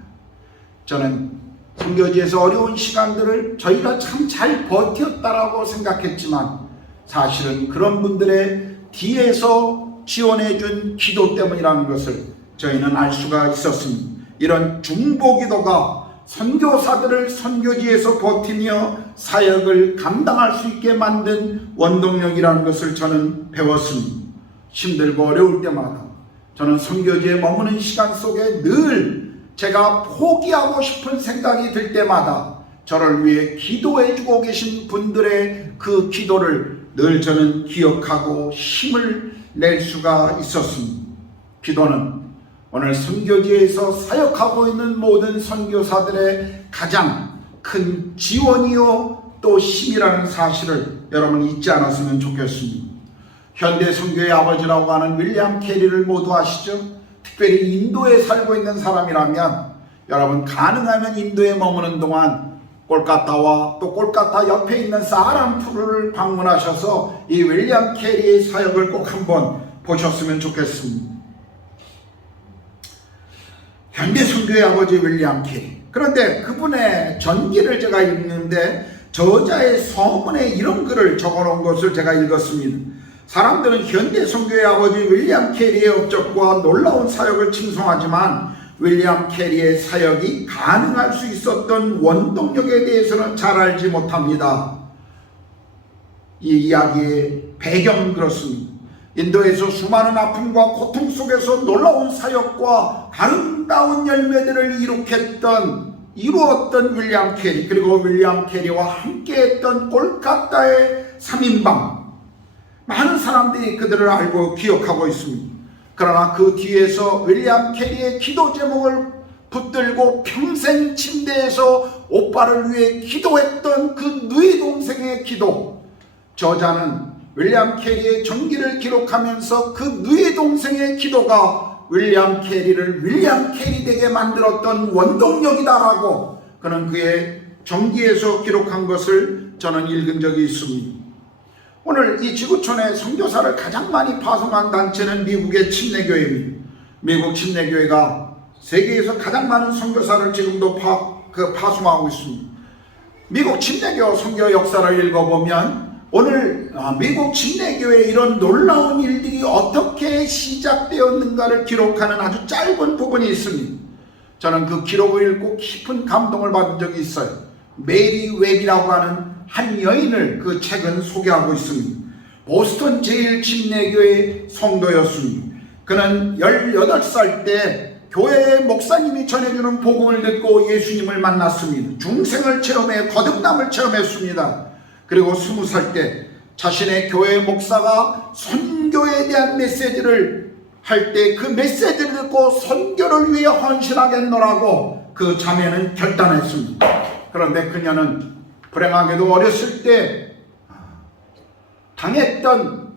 저는 선교지에서 어려운 시간들을 저희가 참 잘 버텼다라고 생각했지만 사실은 그런 분들의 뒤에서 지원해준 기도 때문이라는 것을 저희는 알 수가 있었습니다. 이런 중보기도가 선교사들을 선교지에서 버티며 사역을 감당할 수 있게 만든 원동력이라는 것을 저는 배웠습니다. 힘들고 어려울 때마다 저는 선교지에 머무는 시간 속에 늘 제가 포기하고 싶은 생각이 들 때마다 저를 위해 기도해주고 계신 분들의 그 기도를 늘 저는 기억하고 힘을 낼 수가 있었습니다. 기도는 오늘 선교지에서 사역하고 있는 모든 선교사들의 가장 큰 지원이요 또 힘이라는 사실을 여러분 잊지 않았으면 좋겠습니다. 현대 선교의 아버지라고 하는 윌리엄 캐리를 모두 아시죠? 특별히 인도에 살고 있는 사람이라면 여러분 가능하면 인도에 머무는 동안 콜카타와 또 콜카타 옆에 있는 사하란푸르를 방문하셔서 이 윌리엄 캐리의 사역을 꼭 한번 보셨으면 좋겠습니다. 현대 선교의 아버지 윌리엄 캐리. 그런데 그분의 전기를 제가 읽는데 저자의 서문에 이런 글을 적어놓은 것을 제가 읽었습니다. 사람들은 현대 선교의 아버지 윌리엄 캐리의 업적과 놀라운 사역을 칭송하지만 윌리엄 캐리의 사역이 가능할 수 있었던 원동력에 대해서는 잘 알지 못합니다. 이 이야기의 배경은 그렇습니다. 인도에서 수많은 아픔과 고통 속에서 놀라운 사역과 아름다운 열매들을 이루었던 윌리엄 캐리, 그리고 윌리엄 캐리와 함께했던 콜카타의 3인방, 많은 사람들이 그들을 알고 기억하고 있습니다. 그러나 그 뒤에서 윌리엄 캐리의 기도 제목을 붙들고 평생 침대에서 오빠를 위해 기도했던 그 누이 동생의 기도, 저자는 윌리엄 캐리의 전기를 기록하면서 그 누이 동생의 기도가 윌리엄 캐리를 윌리엄 캐리 되게 만들었던 원동력이다라고 그는 그의 전기에서 기록한 것을 저는 읽은 적이 있습니다. 오늘 이 지구촌에 선교사를 가장 많이 파송한 단체는 미국의 침례교회입니다. 미국 침례교회가 세계에서 가장 많은 선교사를 지금도 파송하고 있습니다. 미국 침례교 선교 역사를 읽어보면 오늘 미국 침례교회의 이런 놀라운 일들이 어떻게 시작되었는가를 기록하는 아주 짧은 부분이 있습니다. 저는 그 기록을 읽고 깊은 감동을 받은 적이 있어요. 메리 웹이라고 하는 한 여인을 그 책은 소개하고 있습니다. 보스턴 제1침례교회 성도였습니다. 그는 18살 때 교회의 목사님이 전해주는 복음을 듣고 예수님을 만났습니다. 중생을 체험해 거듭남을 체험했습니다. 그리고 20살 때 자신의 교회 목사가 선교에 대한 메시지를 할 때 그 메시지를 듣고 선교를 위해 헌신하겠노라고 그 자매는 결단했습니다. 그런데 그녀는 불행하게도 어렸을 때 당했던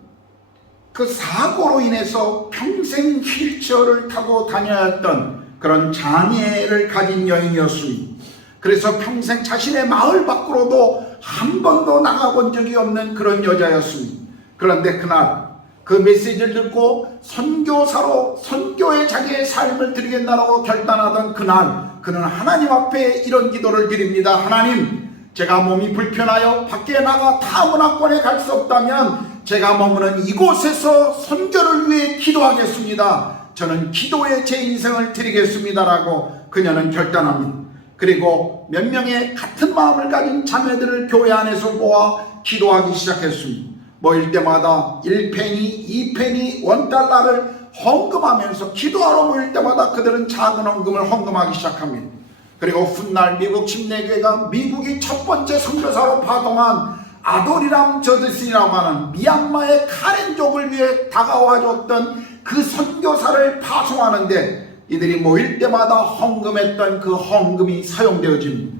그 사고로 인해서 평생 휠체어를 타고 다녀야 했던 그런 장애를 가진 여인이었습니다. 그래서 평생 자신의 마을 밖으로도 한 번도 나가본 적이 없는 그런 여자였습니다. 그런데 그날 그 메시지를 듣고 선교사로 선교에 자기의 삶을 드리겠다라고 결단하던 그날 그는 하나님 앞에 이런 기도를 드립니다. 하나님, 제가 몸이 불편하여 밖에 나가 타 문화권에 갈 수 없다면 제가 머무는 이곳에서 선교를 위해 기도하겠습니다. 저는 기도에 제 인생을 드리겠습니다라고 그녀는 결단합니다. 그리고 몇 명의 같은 마음을 가진 자매들을 교회 안에서 모아 기도하기 시작했습니다. 모일 때마다 1페니, 2페니, $1를 헌금하면서 기도하러 모일 때마다 그들은 작은 헌금을 헌금하기 시작합니다. 그리고 훗날 미국 침례교회가 미국이 첫 번째 선교사로 파송한 아도리람 저드슨이라고 하는 미얀마의 카렌족을 위해 다가와줬던 그 선교사를 파송하는데 이들이 모일 때마다 헌금했던 그 헌금이 사용되어집니다.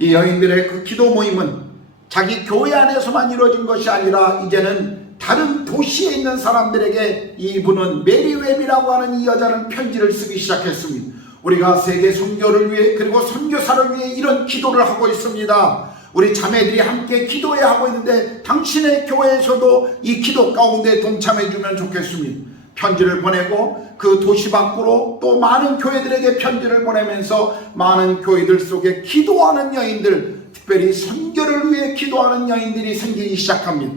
이 여인들의 그 기도 모임은 자기 교회 안에서만 이루어진 것이 아니라 이제는 다른 도시에 있는 사람들에게 이분은 메리 웹이라고 하는 이 여자는 편지를 쓰기 시작했습니다. 우리가 세계 선교를 위해 그리고 선교사를 위해 이런 기도를 하고 있습니다. 우리 자매들이 함께 기도해야 하고 있는데 당신의 교회에서도 이 기도 가운데 동참해 주면 좋겠습니다. 편지를 보내고 그 도시 밖으로 또 많은 교회들에게 편지를 보내면서 많은 교회들 속에 기도하는 여인들, 특별히 선교를 위해 기도하는 여인들이 생기기 시작합니다.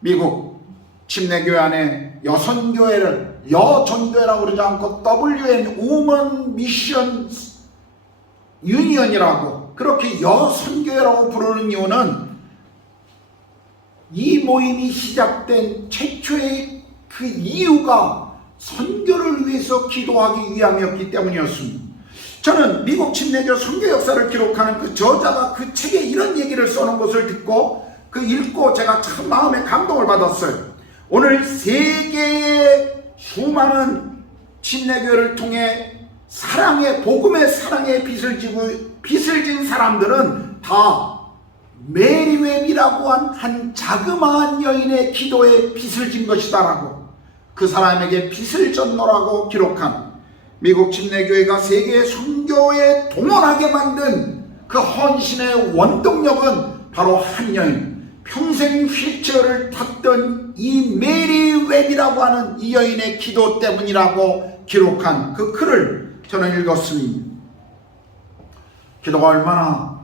미국 침례교회 안에 여선교회를 여전교회라고 그러지 않고 WN Women Mission Union이라고 그렇게 여선교회라고 부르는 이유는 이 모임이 시작된 최초의 그 이유가 선교를 위해서 기도하기 위함이었기 때문이었습니다. 저는 미국 침례교 선교 역사를 기록하는 그 저자가 그 책에 이런 얘기를 써놓은 것을 듣고 그 읽고 제가 참 마음에 감동을 받았어요. 오늘 세계의 수많은 침례교회를 통해 사랑의 복음의 사랑의 빚을 진 사람들은 다 메리 웹이라고 한 자그마한 여인의 기도에 빚을 진 것이다라고 그 사람에게 빚을 졌노라고 기록한 미국 침례교회가 세계의 선교에 동원하게 만든 그 헌신의 원동력은 바로 한 여인, 평생 휠체어를 탔던 이 메리 웹이라고 하는 이 여인의 기도 때문이라고 기록한 그 글을 저는 읽었습니다. 기도가 얼마나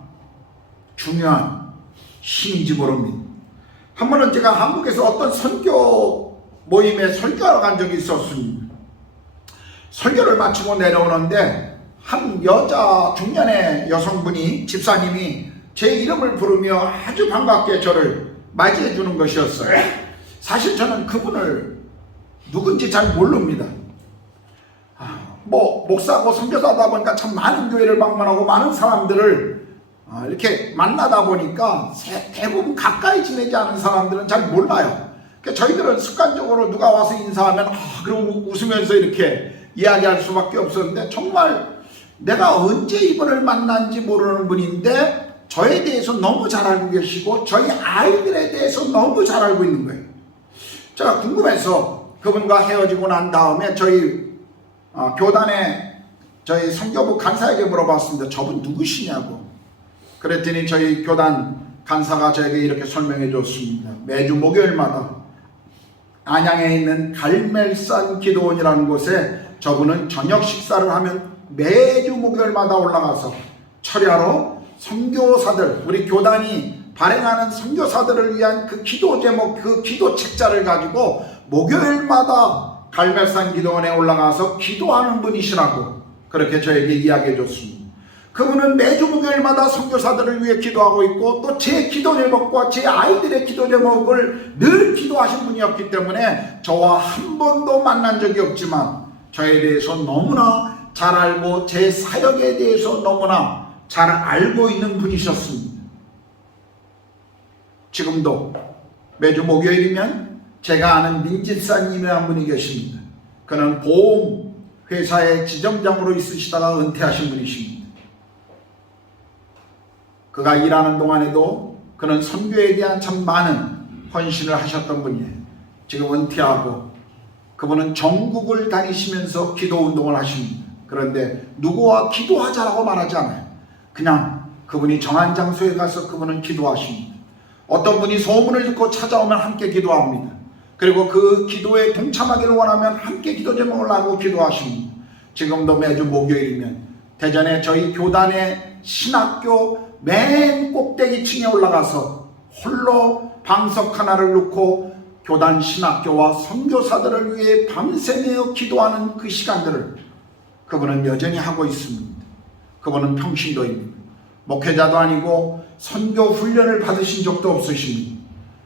중요한 힘인지 모릅니다. 한 번은 제가 한국에서 어떤 선교 모임에 설교하러 간 적이 있었습니다. 설교를 마치고 내려오는데 한 여자 중년의 여성분이 집사님이 제 이름을 부르며 아주 반갑게 저를 맞이해 주는 것이었어요. 사실 저는 그분을 누군지 잘 모릅니다. 목사고 선교사다 보니까 참 많은 교회를 방문하고 많은 사람들을 이렇게 만나다 보니까 대부분 가까이 지내지 않은 사람들은 잘 몰라요. 그러니까 저희들은 습관적으로 누가 와서 인사하면 그러고 웃으면서 이렇게 이야기할 수밖에 없었는데 정말 내가 언제 이분을 만난지 모르는 분인데 저에 대해서 너무 잘 알고 계시고 저희 아이들에 대해서 너무 잘 알고 있는 거예요. 제가 궁금해서 그분과 헤어지고 난 다음에 저희 교단에 저희 선교부 간사에게 물어봤습니다. 저분 누구시냐고. 그랬더니 저희 교단 간사가 저에게 이렇게 설명해 줬습니다. 매주 목요일마다 안양에 있는 갈멜산 기도원이라는 곳에 저분은 저녁 식사를 하면 매주 목요일마다 올라가서 철야로 선교사들, 우리 교단이 발행하는 선교사들을 위한 그 기도 제목, 그 기도 책자를 가지고 목요일마다 갈멜산 기도원에 올라가서 기도하는 분이시라고 그렇게 저에게 이야기해 줬습니다. 그분은 매주 목요일마다 선교사들을 위해 기도하고 있고 또 제 기도 제목과 제 아이들의 기도 제목을 늘 기도하신 분이었기 때문에 저와 한 번도 만난 적이 없지만 저에 대해서 너무나 잘 알고 제 사역에 대해서 너무나 잘 알고 있는 분이셨습니다. 지금도 매주 목요일이면 제가 아는 민집사님이라는 분이 계십니다. 그는 보험 회사의 지점장으로 있으시다가 은퇴하신 분이십니다. 그가 일하는 동안에도 그는 선교에 대한 참 많은 헌신을 하셨던 분이에요. 지금 은퇴하고 그분은 전국을 다니시면서 기도 운동을 하십니다. 그런데 누구와 기도하자라고 말하지 않아요. 그냥 그분이 정한 장소에 가서 그분은 기도하십니다. 어떤 분이 소문을 듣고 찾아오면 함께 기도합니다. 그리고 그 기도에 동참하기를 원하면 함께 기도 제목을 하고 기도하십니다. 지금도 매주 목요일이면 대전에 저희 교단의 신학교 맨 꼭대기층에 올라가서 홀로 방석 하나를 놓고 교단 신학교와 선교사들을 위해 밤새며 기도하는 그 시간들을 그분은 여전히 하고 있습니다. 그분은 평신도입니다. 목회자도 아니고 선교 훈련을 받으신 적도 없으십니다.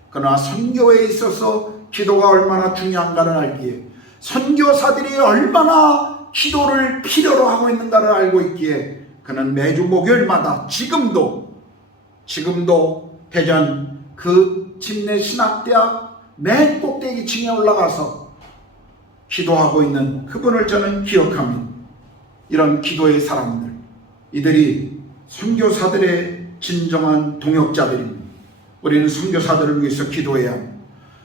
그러나 선교에 있어서 기도가 얼마나 중요한가를 알기에, 선교사들이 얼마나 기도를 필요로 하고 있는가를 알고 있기에 그는 매주 목요일마다 지금도 대전 그 침례 신학대학 맨 꼭대기층에 올라가서 기도하고 있는 그분을 저는 기억합니다. 이런 기도의 사람들, 이들이 선교사들의 진정한 동역자들입니다. 우리는 선교사들을 위해서 기도해야 합니다.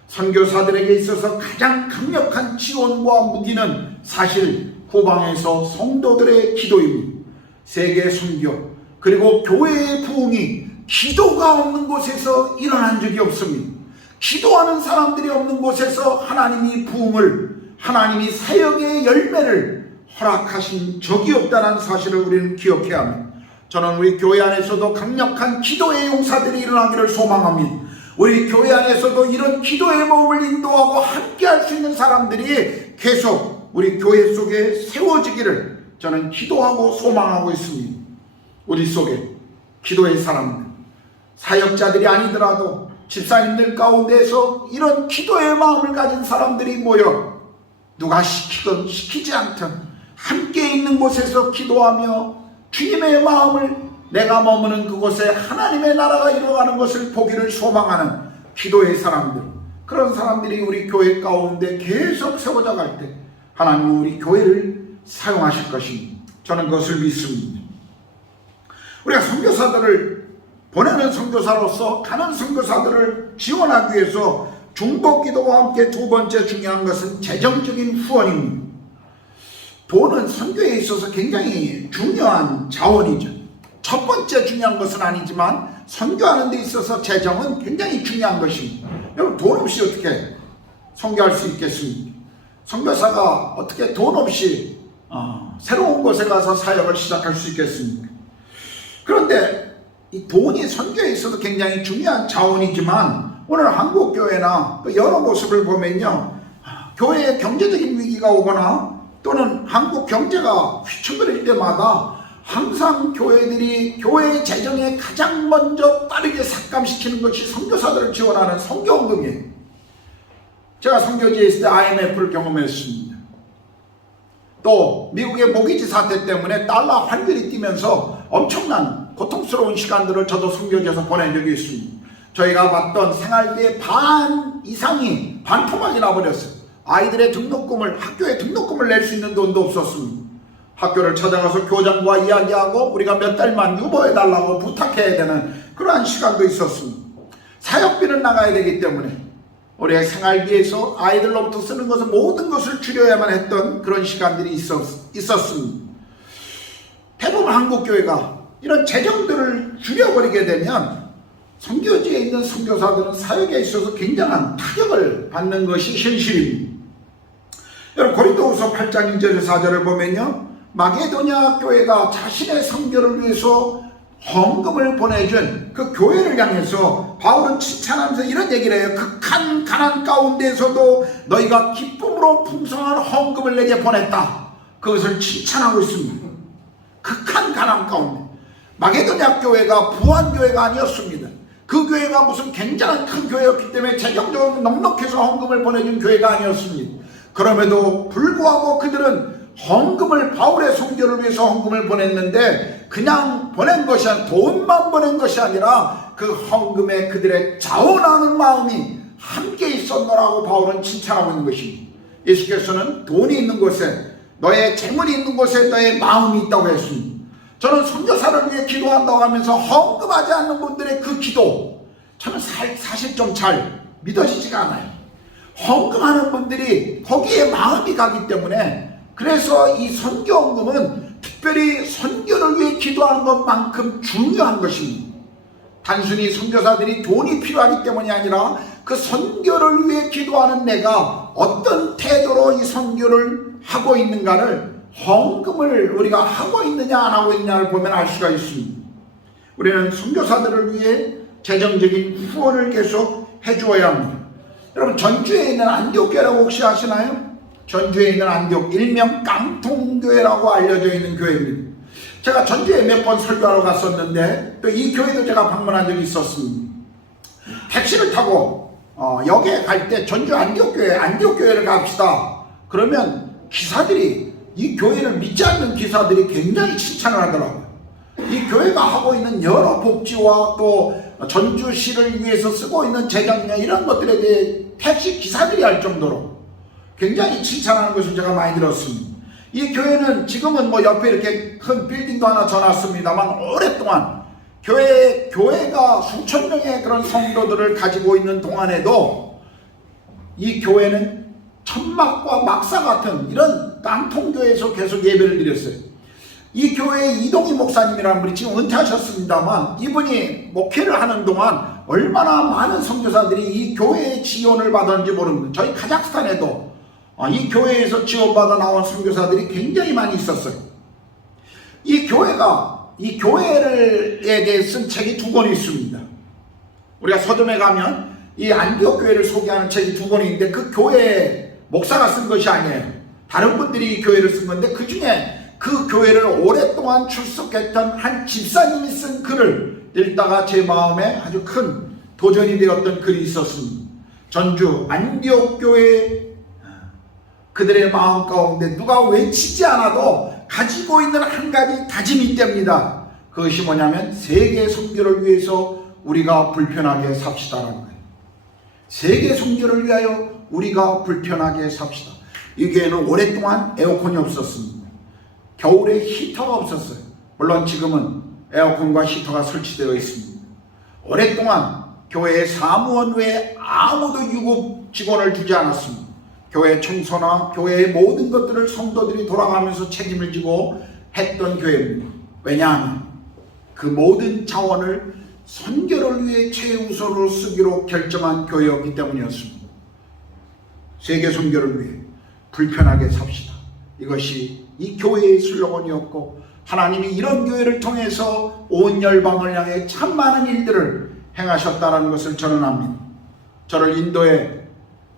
선교사들에게 있어서 가장 강력한 지원과 무기는 사실 후방에서 성도들의 기도입니다. 세계 선교 그리고 교회의 부흥이 기도가 없는 곳에서 일어난 적이 없습니다. 기도하는 사람들이 없는 곳에서 하나님이 부흥을, 하나님이 사역의 열매를 허락하신 적이 없다는 사실을 우리는 기억해야 합니다. 저는 우리 교회 안에서도 강력한 기도의 용사들이 일어나기를 소망합니다. 우리 교회 안에서도 이런 기도의 모험을 인도하고 함께 할 수 있는 사람들이 계속 우리 교회 속에 세워지기를 저는 기도하고 소망하고 있습니다. 우리 속에 기도의 사람들, 사역자들이 아니더라도 집사님들 가운데서 이런 기도의 마음을 가진 사람들이 모여 누가 시키든 시키지 않든 함께 있는 곳에서 기도하며 주님의 마음을 내가 머무는 그곳에 하나님의 나라가 이루어가는 것을 보기를 소망하는 기도의 사람들, 그런 사람들이 우리 교회 가운데 계속 세워져 갈 때 하나님은 우리 교회를 사용하실 것입니다. 저는 그것을 믿습니다. 우리가 선교사들을 보내는 선교사로서 가는 선교사들을 지원하기 위해서 중보기도와 함께 두 번째 중요한 것은 재정적인 후원입니다. 돈은 선교에 있어서 굉장히 중요한 자원이죠. 첫 번째 중요한 것은 아니지만 선교하는 데 있어서 재정은 굉장히 중요한 것입니다. 여러분, 돈 없이 어떻게 선교할 수 있겠습니까? 선교사가 어떻게 돈 없이 새로운 곳에 가서 사역을 시작할 수 있겠습니까? 그런데 이 돈이 선교에 있어서 굉장히 중요한 자원이지만 오늘 한국 교회나 여러 모습을 보면요, 교회에 경제적인 위기가 오거나 또는 한국 경제가 휘청거릴 때마다 항상 교회들이 교회의 재정에 가장 먼저 빠르게 삭감시키는 것이 선교사들을 지원하는 선교헌금이에요. 제가 선교지에 있을 때 IMF를 경험했습니다. 또 미국의 모기지 사태 때문에 달러 환율이 뛰면서 엄청난 고통스러운 시간들을 저도 선교지에서 보낸 적이 있습니다. 저희가 봤던 생활비의 반 이상이 반토막이 나버렸어요. 아이들의 등록금을, 학교에 등록금을 낼 수 있는 돈도 없었습니다. 학교를 찾아가서 교장과 이야기하고 우리가 몇 달만 유보해달라고 부탁해야 되는 그러한 시간도 있었습니다. 사역비는 나가야 되기 때문에 우리의 생활비에서 아이들로부터 쓰는 것을 모든 것을 줄여야만 했던 그런 시간들이 있었습니다. 대부분 한국교회가 이런 재정들을 줄여버리게 되면 선교지에 있는 선교사들은 사역에 있어서 굉장한 타격을 받는 것이 현실입니다. 여러분, 고린도후서 8장 2절 4절을 보면요, 마게도냐 교회가 자신의 선교를 위해서 헌금을 보내준 그 교회를 향해서 바울은 칭찬하면서 이런 얘기를 해요. 극한 가난 가운데에서도 너희가 기쁨으로 풍성한 헌금을 내게 보냈다. 그것을 칭찬하고 있습니다. 극한 가난 가운데. 마게도냐 교회가 부한교회가 아니었습니다. 그 교회가 무슨 굉장한 큰 교회였기 때문에 재정적으로 넉넉해서 헌금을 보내준 교회가 아니었습니다. 그럼에도 불구하고 그들은 헌금을, 바울의 선교를 위해서 헌금을 보냈는데 그냥 보낸 것이 아니라, 돈만 보낸 것이 아니라 그 헌금에 그들의 자원하는 마음이 함께 있었노라고 바울은 칭찬하고 있는 것입니다. 예수께서는 돈이 있는 곳에, 너의 재물이 있는 곳에 너의 마음이 있다고 했습니다. 저는 선교사를 위해 기도한다고 하면서 헌금하지 않는 분들의 그 기도, 저는 사실 좀 잘 믿어지지가 않아요. 헌금하는 분들이 거기에 마음이 가기 때문에, 그래서 이 선교헌금은 특별히 선교를 위해 기도하는 것만큼 중요한 것입니다. 단순히 선교사들이 돈이 필요하기 때문이 아니라 그 선교를 위해 기도하는 내가 어떤 태도로 이 선교를 하고 있는가를, 헌금을 우리가 하고 있느냐 안 하고 있느냐를 보면 알 수가 있습니다. 우리는 선교사들을 위해 재정적인 후원을 계속 해주어야 합니다. 여러분, 전주에 있는 안디옥교회라고 혹시 아시나요? 전주에 있는 안디옥, 일명 깡통교회라고 알려져 있는 교회입니다. 제가 전주에 몇 번 설교하러 갔었는데 또 이 교회도 제가 방문한 적이 있었습니다. 택시를 타고 역에 갈 때 전주 안디옥교회를 갑시다. 그러면 기사들이, 이 교회를 믿지 않는 기사들이 굉장히 칭찬을 하더라고요. 이 교회가 하고 있는 여러 복지와 또 전주시를 위해서 쓰고 있는 재정이나 이런 것들에 대해 택시 기사들이 할 정도로 굉장히 칭찬하는 것을 제가 많이 들었습니다. 이 교회는 지금은 뭐 옆에 이렇게 큰 빌딩도 하나 져놨습니다만 오랫동안 교회가 수천 명의 그런 성도들을 가지고 있는 동안에도 이 교회는 천막과 막사 같은 이런 깡통교회에서 계속 예배를 드렸어요. 이 교회의 이동희 목사님이라는 분이 지금 은퇴하셨습니다만 이분이 목회를 하는 동안 얼마나 많은 선교사들이 이 교회의 지원을 받았는지 모릅니다. 저희 카자흐스탄에도 이 교회에서 지원받아 나온 선교사들이 굉장히 많이 있었어요. 이 교회에 대해 쓴 책이 2권이 있습니다. 우리가 서점에 가면 이 안디옥 교회를 소개하는 책이 2권이 있는데 그 교회 목사가 쓴 것이 아니에요. 다른 분들이 이 교회를 쓴 건데 그 중에 그 교회를 오랫동안 출석했던 한 집사님이 쓴 글을 읽다가 제 마음에 아주 큰 도전이 되었던 글이 있었습니다. 전주 안디옥 교회 그들의 마음 가운데 누가 외치지 않아도 가지고 있는 한 가지 다짐이 있답니다. 그것이 뭐냐면 세계 선교를 위해서 우리가 불편하게 삽시다라는 거예요. 세계 선교를 위하여 우리가 불편하게 삽시다. 이 교회는 오랫동안 에어컨이 없었습니다. 겨울에 히터가 없었어요. 물론 지금은 에어컨과 히터가 설치되어 있습니다. 오랫동안 교회의 사무원 외에 아무도 유급 직원을 주지 않았습니다. 교회 청소나 교회의 모든 것들을 성도들이 돌아가면서 책임을 지고 했던 교회입니다. 왜냐하면 그 모든 자원을 선교를 위해 최우선으로 쓰기로 결정한 교회였기 때문이었습니다. 세계 선교를 위해 불편하게 삽시다. 이것이 이 교회의 슬로건이었고 하나님이 이런 교회를 통해서 온 열방을 향해 참 많은 일들을 행하셨다는 것을 저는 압니다. 저를 인도에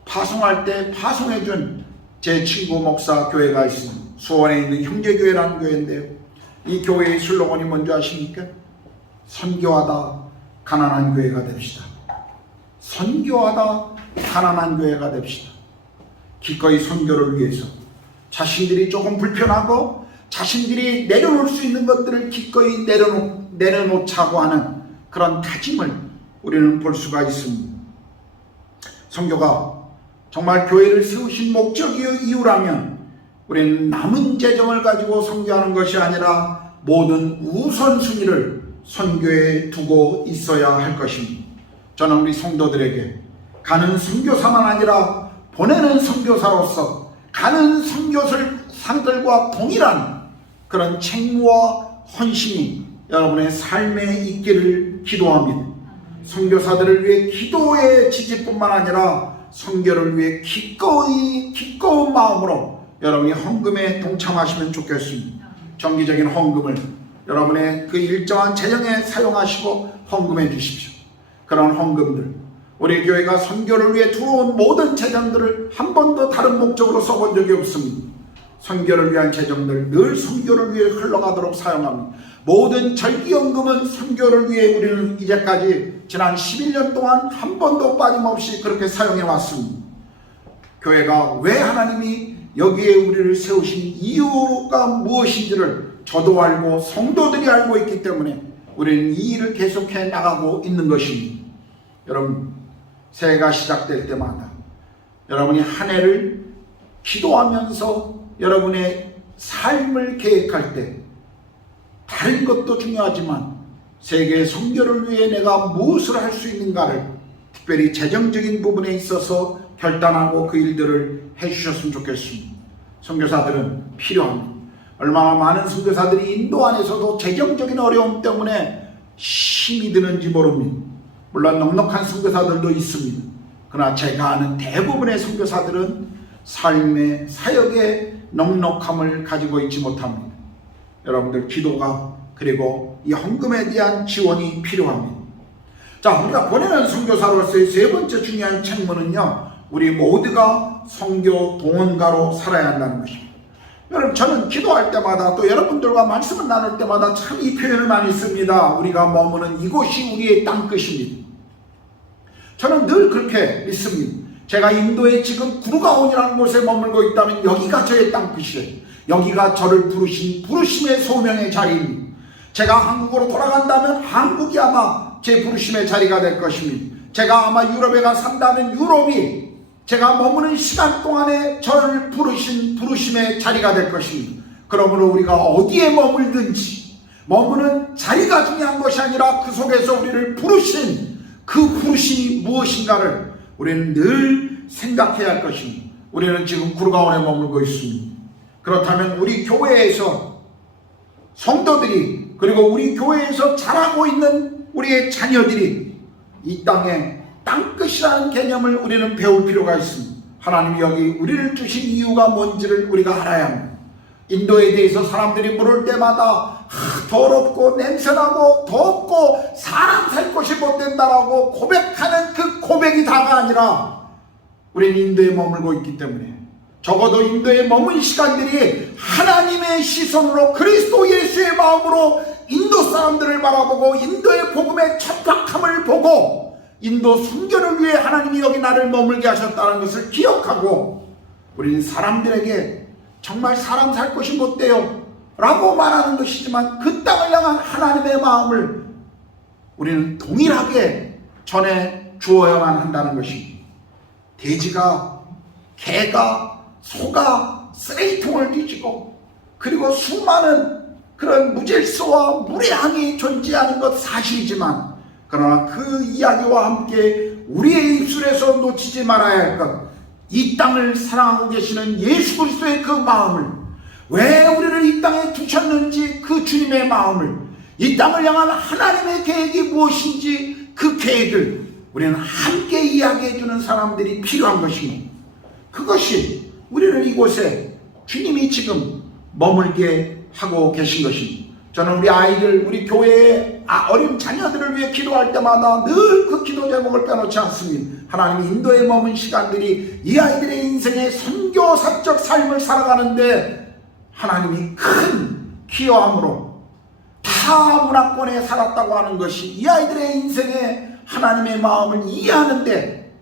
파송할 때 파송해준 제 친구 목사 교회가 있습니다. 수원에 있는 형제교회라는 교회인데요. 이 교회의 슬로건이 뭔지 아십니까? 선교하다 가난한 교회가 됩시다. 선교하다 가난한 교회가 됩시다. 기꺼이 선교를 위해서 자신들이 조금 불편하고 자신들이 내려놓을 수 있는 것들을 기꺼이 내려놓자고 하는 그런 다짐을 우리는 볼 수가 있습니다. 선교가 정말 교회를 세우신 목적이요 이유라면 우리는 남은 재정을 가지고 선교하는 것이 아니라 모든 우선순위를 선교에 두고 있어야 할 것입니다. 저는 우리 성도들에게 가는 선교사만 아니라 보내는 선교사로서 가는 선교사들과 동일한 그런 책무와 헌신이 여러분의 삶에 있기를 기도합니다. 선교사들을 위해 기도의 지지뿐만 아니라 선교를 위해 기꺼운 마음으로 여러분이 헌금에 동참하시면 좋겠습니다. 정기적인 헌금을 여러분의 그 일정한 재정에 사용하시고 헌금해 주십시오. 그런 헌금들, 우리 교회가 선교를 위해 들어온 모든 재정들을 한 번도 다른 목적으로 써본 적이 없습니다. 선교를 위한 재정들 늘 선교를 위해 흘러가도록 사용합니다. 모든 절기연금은 선교를 위해 우리는 이제까지 지난 11년 동안 한 번도 빠짐없이 그렇게 사용해 왔습니다. 교회가 왜 하나님이 여기에 우리를 세우신 이유가 무엇인지를 저도 알고 성도들이 알고 있기 때문에 우리는 이 일을 계속해 나가고 있는 것입니다. 여러분, 새해가 시작될 때마다 여러분이 한 해를 기도하면서 여러분의 삶을 계획할 때 다른 것도 중요하지만 세계 선교를 위해 내가 무엇을 할 수 있는가를 특별히 재정적인 부분에 있어서 결단하고 그 일들을 해주셨으면 좋겠습니다. 선교사들은 필요합니다. 얼마나 많은 선교사들이 인도 안에서도 재정적인 어려움 때문에 힘이 드는지 모릅니다. 물론 넉넉한 선교사들도 있습니다. 그러나 제가 아는 대부분의 선교사들은 삶의 사역의 넉넉함을 가지고 있지 못합니다. 여러분들 기도가 그리고 이 헌금에 대한 지원이 필요합니다. 자, 우리가 보내는 선교사로서의 세 번째 중요한 책무는요, 우리 모두가 선교 동원가로 살아야 한다는 것입니다. 여러분, 저는 기도할 때마다 또 여러분들과 말씀을 나눌 때마다 참 이 표현을 많이 씁니다. 우리가 머무는 이곳이 우리의 땅끝입니다. 저는 늘 그렇게 믿습니다. 제가 인도에 지금 구르가온이라는 곳에 머물고 있다면 여기가 저의 땅끝이에요. 여기가 저를 부르신 부르심의 소명의 자리입니다. 제가 한국으로 돌아간다면 한국이 아마 제 부르심의 자리가 될 것입니다. 제가 아마 유럽에 가 산다면 유럽이 제가 머무는 시간 동안에 저를 부르신 부르심의 자리가 될 것입니다. 그러므로 우리가 어디에 머물든지 머무는 자리가 중요한 것이 아니라 그 속에서 우리를 부르신 그 부르심이 무엇인가를 우리는 늘 생각해야 할 것입니다. 우리는 지금 구르가온에 머물고 있습니다. 그렇다면 우리 교회에서 성도들이, 그리고 우리 교회에서 자라고 있는 우리의 자녀들이 이 땅에 땅끝이라는 개념을 우리는 배울 필요가 있습니다. 하나님이 여기 우리를 주신 이유가 뭔지를 우리가 알아야 합니다. 인도에 대해서 사람들이 물을 때마다 더럽고 냄새나고 덥고 사람 살 곳이 못 된다라고 고백하는 그 고백이 다가 아니라 우리는 인도에 머물고 있기 때문에, 적어도 인도에 머문 시간들이 하나님의 시선으로 그리스도 예수의 마음으로 인도 사람들을 바라보고 인도의 복음의 천박함을 보고 인도 선교를 위해 하나님이 여기 나를 머물게 하셨다는 것을 기억하고, 우리는 사람들에게 정말 사람 살 곳이 못 돼요 라고 말하는 것이지만 그 땅을 향한 하나님의 마음을 우리는 동일하게 전해 주어야만 한다는 것입니다. 돼지가, 개가, 소가 쓰레기통을 뒤지고, 그리고 수많은 그런 무질서와 무례함이 존재하는 것 사실이지만, 그러나 그 이야기와 함께 우리의 입술에서 놓치지 말아야 할 것, 이 땅을 사랑하고 계시는 예수 그리스도의 그 마음을, 왜 우리를 이 땅에 두셨는지 그 주님의 마음을, 이 땅을 향한 하나님의 계획이 무엇인지 그 계획을 우리는 함께 이야기해 주는 사람들이 필요한 것입니다. 그것이 우리를 이곳에 주님이 지금 머물게 하고 계신 것입니다. 저는 우리 아이들, 우리 교회의 어린 자녀들을 위해 기도할 때마다 늘 그 기도 제목을 빼놓지 않습니다. 하나님이 인도에 머문 시간들이 이 아이들의 인생의 선교사적 삶을 살아가는데 하나님이 큰 기여함으로 타 문화권에 살았다고 하는 것이 이 아이들의 인생에 하나님의 마음을 이해하는데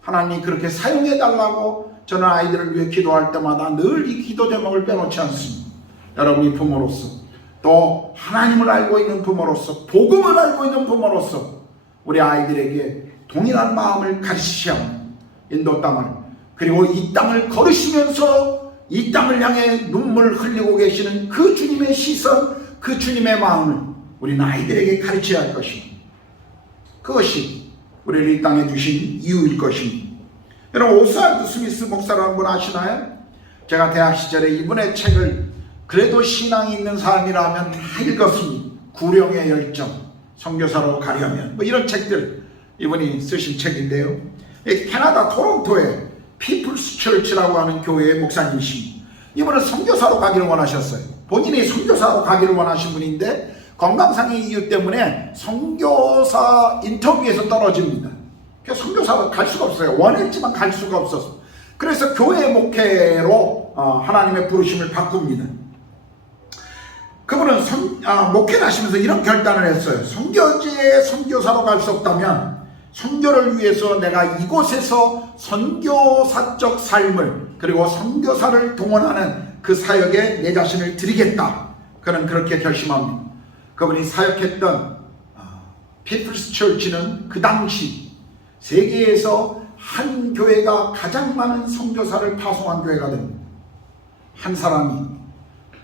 하나님이 그렇게 사용해달라고 저는 아이들을 위해 기도할 때마다 늘 이 기도 제목을 빼놓지 않습니다. 여러분이 부모로서, 또 하나님을 알고 있는 부모로서, 복음을 알고 있는 부모로서 우리 아이들에게 동일한 마음을 가르치셔야 합니다. 인도 땅을, 그리고 이 땅을 걸으시면서 이 땅을 향해 눈물 흘리고 계시는 그 주님의 시선, 그 주님의 마음을 우리는 아이들에게 가르쳐야 할 것입니다. 그것이 우리를 이 땅에 주신 이유일 것입니다. 여러분, 오스왈드 스미스 목사를 한번 아시나요? 제가 대학 시절에 이분의 책을 그래도 신앙이 있는 사람이라면 다 읽었습니다. 구령의 열정, 선교사로 가려면, 뭐 이런 책들 이분이 쓰신 책인데요. 캐나다 토론토에 피플스 처치라고 하는 교회의 목사님이십니다. 이분은 선교사로 가기를 원하셨어요. 본인이 선교사로 가기를 원하신 분인데 건강상의 이유 때문에 선교사 인터뷰에서 떨어집니다. 그래서 선교사로 갈 수가 없어요. 원했지만 갈 수가 없었어요. 그래서 교회 목회로 하나님의 부르심을 바꿉니다. 그분은 목회를 하시면서 이런 결단을 했어요. 선교지에 선교사로 갈 수 없다면 선교를 위해서 내가 이곳에서 선교사적 삶을, 그리고 선교사를 동원하는 그 사역에 내 자신을 드리겠다. 그는 그렇게 결심합니다. 그분이 사역했던 피플스 처치는 그 당시 세계에서 한 교회가 가장 많은 선교사를 파송한 교회가 됩니다. 한 사람이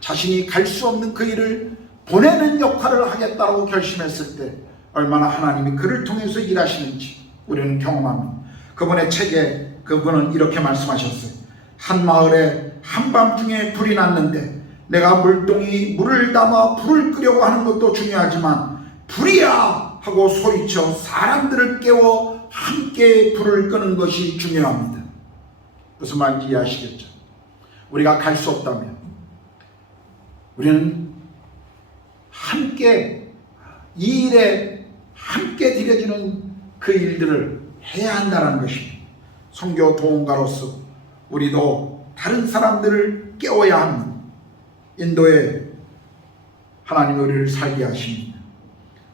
자신이 갈 수 없는 그 일을 보내는 역할을 하겠다고 결심했을 때 얼마나 하나님이 그를 통해서 일하시는지 우리는 경험합니다. 그분의 책에 그분은 이렇게 말씀하셨어요. 한 마을에 한밤중에 불이 났는데 내가 물동이 물을 담아 불을 끄려고 하는 것도 중요하지만 불이야 하고 소리쳐 사람들을 깨워 함께 불을 끄는 것이 중요합니다. 무슨 말인지 이해하시겠죠? 우리가 갈 수 없다면 우리는 함께 이 일에 함께 드려지는 그 일들을 해야 한다는 것입니다. 선교 동원가로서 우리도 다른 사람들을 깨워야 하는 인도에 하나님 우리를 살게 하십니다.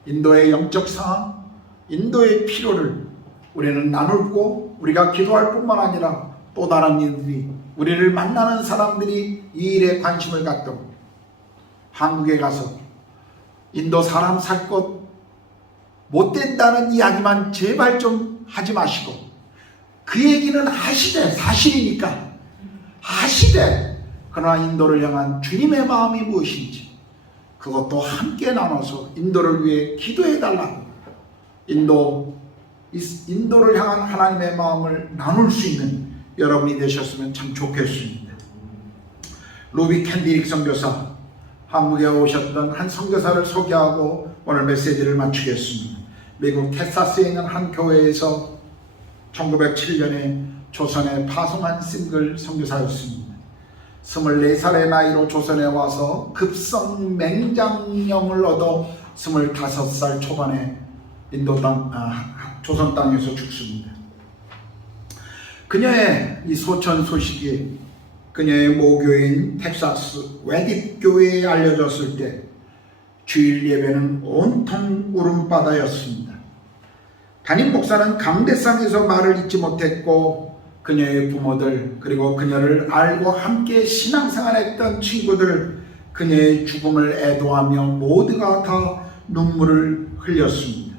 인도의 영적 상황, 인도의 필요를 우리는 나누고 우리가 기도할 뿐만 아니라 또 다른 이들이 우리를 만나는 사람들이 이 일에 관심을 갖도록 한국에 가서 인도 사람 살 것 못 된다는 이야기만 제발 좀 하지 마시고 그 얘기는 하시되 사실이니까 하시되 그러나 인도를 향한 주님의 마음이 무엇인지 그것도 함께 나눠서 인도를 위해 기도해 달라고 인도를 향한 하나님의 마음을 나눌 수 있는 여러분이 되셨으면 참 좋겠습니다. 루비 캔디릭 선교사 한국에 오셨던 한 선교사를 소개하고 오늘 메시지를 마치겠습니다. 미국 텍사스에 있는 한 교회에서 1907년에 조선에 파송한 싱글 선교사였습니다. 24살의 나이로 조선에 와서 급성 맹장염을 얻어 25살 초반에 조선 땅에서 죽습니다. 그녀의 이 소천 소식이 그녀의 모교인 텍사스 웨딕 교회에 알려졌을 때 주일 예배는 온통 울음바다였습니다. 담임 목사는 강대상에서 말을 잊지 못했고 그녀의 부모들 그리고 그녀를 알고 함께 신앙생활했던 친구들 그녀의 죽음을 애도하며 모두가 다 눈물을 흘렸습니다.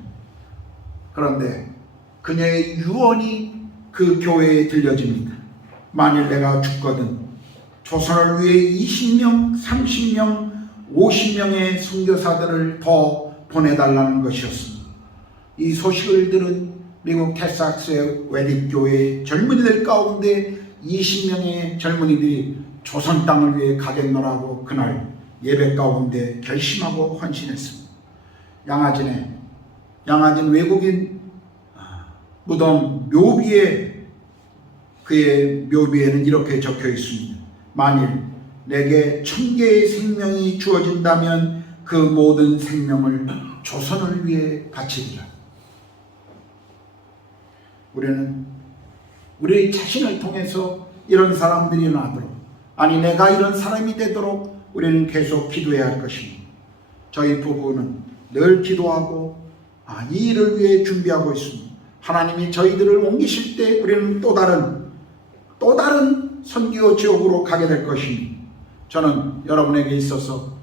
그런데 그녀의 유언이 그 교회에 들려집니다. 만일 내가 죽거든 조선을 위해 20명, 30명, 50명의 선교사들을 더 보내달라는 것이었습니다. 이 소식을 들은 미국 텍사스의 웨딕 교회의 젊은이들 가운데 20명의 젊은이들이 조선 땅을 위해 가겠노라고 그날 예배 가운데 결심하고 헌신했습니다. 양아진 외국인 무덤 묘비에 그의 묘비에는 이렇게 적혀 있습니다. 만일 내게 1000개의 생명이 주어진다면 그 모든 생명을 조선을 위해 바치리라. 우리는 우리 자신을 통해서 이런 사람들이 나도록 아니 내가 이런 사람이 되도록 우리는 계속 기도해야 할 것입니다. 저희 부부는 늘 기도하고 이 일을 위해 준비하고 있습니다. 하나님이 저희들을 옮기실 때 우리는 또 다른 선교 지역으로 가게 될 것입니다. 저는 여러분에게 있어서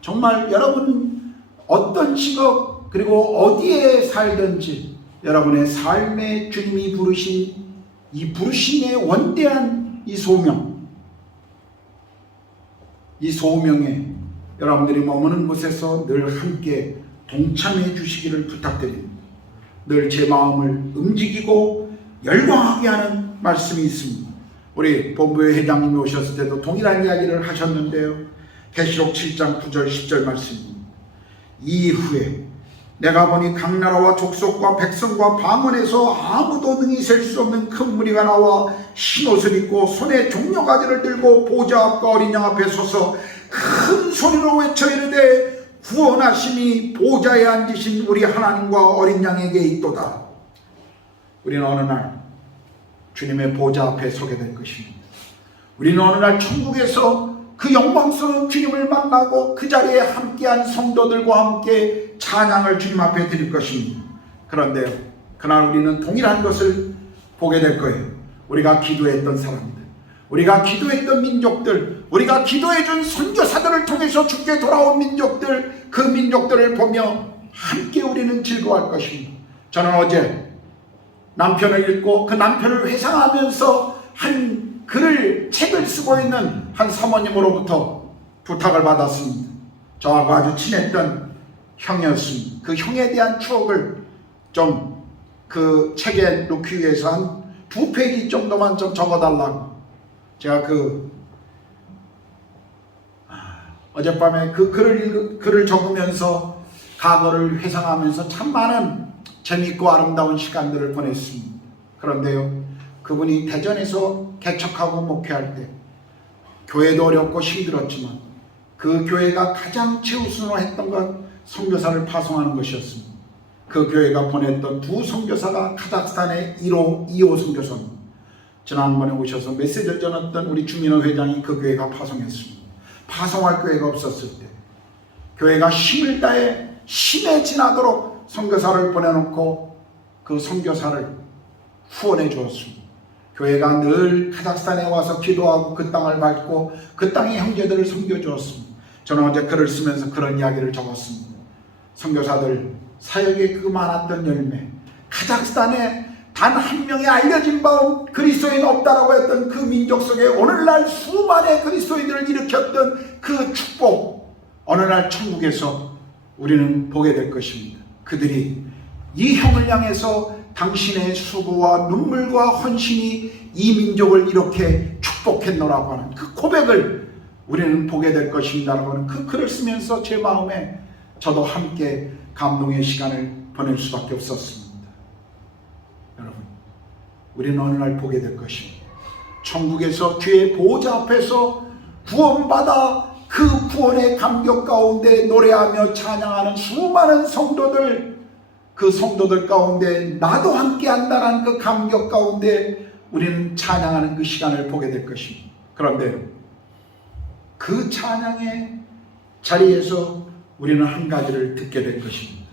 정말 여러분 어떤 직업 그리고 어디에 살든지 여러분의 삶에 주님이 부르신 이 부르심의 원대한 이 소명에 여러분들이 머무는 곳에서 늘 함께 동참해 주시기를 부탁드립니다. 늘 제 마음을 움직이고 열광하게 하는 말씀이 있습니다. 우리 본부의 회장님이 오셨을 때도 동일한 이야기를 하셨는데요. 계시록 7장 9절 10절 말씀입니다. 이후에 내가 보니 각 나라와 족속과 백성과 방언에서 아무도 능히 셀 수 없는 큰 무리가 나와 흰옷을 입고 손에 종려가지를 들고 보좌 앞과 어린 양 앞에 서서 큰 소리로 외쳐 이르되 구원하심이 보좌에 앉으신 우리 하나님과 어린 양에게 있도다. 우리는 어느 날 주님의 보좌 앞에 서게 될 것입니다. 우리는 어느 날 천국에서 그 영광스러운 주님을 만나고 그 자리에 함께한 성도들과 함께 찬양을 주님 앞에 드릴 것입니다. 그런데요, 그날 우리는 동일한 것을 보게 될 거예요. 우리가 기도했던 사람들, 우리가 기도했던 민족들, 우리가 기도해준 선교사들을 통해서 주께 돌아온 민족들, 그 민족들을 보며 함께 우리는 즐거워할 것입니다. 저는 어제 남편을 읽고 그 남편을 회상하면서 한 책을 쓰고 있는 한 사모님으로부터 부탁을 받았습니다. 저하고 아주 친했던 형이었습니다. 그 형에 대한 추억을 좀 그 책에 놓기 위해서 한 2페이지 정도만 좀 적어달라고 제가 어젯밤에 그 글을 적으면서 과거를 회상하면서 참 많은 재미있고 아름다운 시간들을 보냈습니다. 그런데요, 그분이 대전에서 개척하고 목회할 때 교회도 어렵고 힘들었지만 그 교회가 가장 최우선으로 했던 것 선교사를 파송하는 것이었습니다. 그 교회가 보냈던 두 선교사가 카자흐스탄의 1호, 2호 선교사입니다. 지난번에 오셔서 메시지를 전했던 우리 주민회 회장이 그 교회가 파송했습니다. 파송할 교회가 없었을 때 교회가 힘을 다해 힘에 지나도록 선교사를 보내놓고 그 선교사를 후원해 주었습니다. 교회가 늘 카자흐스탄에 와서 기도하고 그 땅을 밟고 그 땅의 형제들을 섬겨 주었습니다. 저는 어제 글을 쓰면서 그런 이야기를 적었습니다. 선교사들 사역에 그 많았던 열매, 카자흐스탄에 단 한 명의 알려진 바 그리스도인 없다라고 했던 그 민족 속에 오늘날 수많은 그리스도인들을 일으켰던 그 축복, 어느 날 천국에서 우리는 보게 될 것입니다. 그들이 이 형을 향해서 당신의 수고와 눈물과 헌신이 이 민족을 이렇게 축복했노라고 하는 그 고백을 우리는 보게 될 것입니다라고 하는 그 글을 쓰면서 제 마음에 저도 함께 감동의 시간을 보낼 수밖에 없었습니다. 여러분, 우리는 어느 날 보게 될 것입니다. 천국에서 주의 보호자 앞에서 구원받아 그 구원의 감격 가운데 노래하며 찬양하는 수많은 성도들, 그 성도들 가운데 나도 함께 한다는 그 감격 가운데 우리는 찬양하는 그 시간을 보게 될 것입니다. 그런데 그 찬양의 자리에서 우리는 한 가지를 듣게 될 것입니다.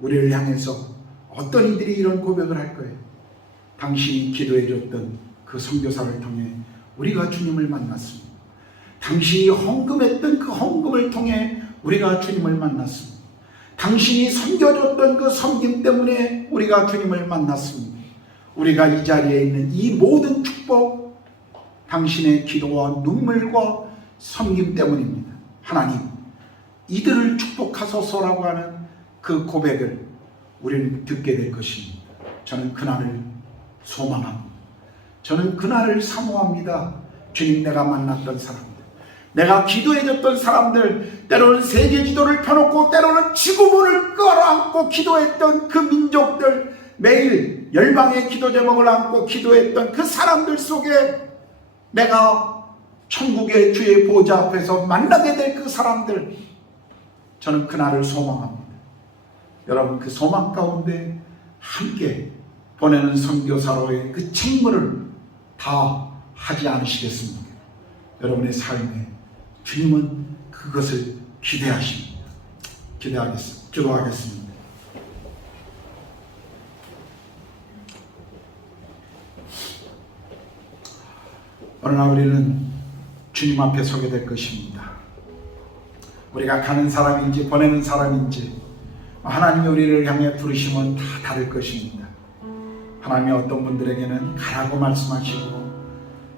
우리를 향해서 어떤 이들이 이런 고백을 할 거예요. 당신이 기도해 줬던 그 선교사를 통해 우리가 주님을 만났습니다. 당신이 헌금했던 그 헌금을 통해 우리가 주님을 만났습니다. 당신이 섬겨줬던 그 섬김 때문에 우리가 주님을 만났습니다. 우리가 이 자리에 있는 이 모든 축복, 당신의 기도와 눈물과 섬김 때문입니다. 하나님, 이들을 축복하소서라고 하는 그 고백을 우리는 듣게 될 것입니다. 저는 그날을 소망합니다. 저는 그날을 사모합니다. 주님, 내가 만났던 사람들, 내가 기도해줬던 사람들, 때로는 세계 지도를 펴놓고 때로는 지구본을 끌어안고 기도했던 그 민족들, 매일 열방의 기도 제목을 안고 기도했던 그 사람들 속에 내가 천국의 주의 보좌 앞에서 만나게 될 그 사람들, 저는 그날을 소망합니다. 여러분, 그 소망 가운데 함께 보내는 선교사로의 그 책무를 다 하지 않으시겠습니까? 여러분의 삶에 주님은 그것을 기대하십니다. 기도하겠습니다. 어느 날 우리는 주님 앞에 서게 될 것입니다. 우리가 가는 사람인지 보내는 사람인지 하나님이 우리를 향해 부르심은 다 다를 것입니다. 하나님이 어떤 분들에게는 가라고 말씀하시고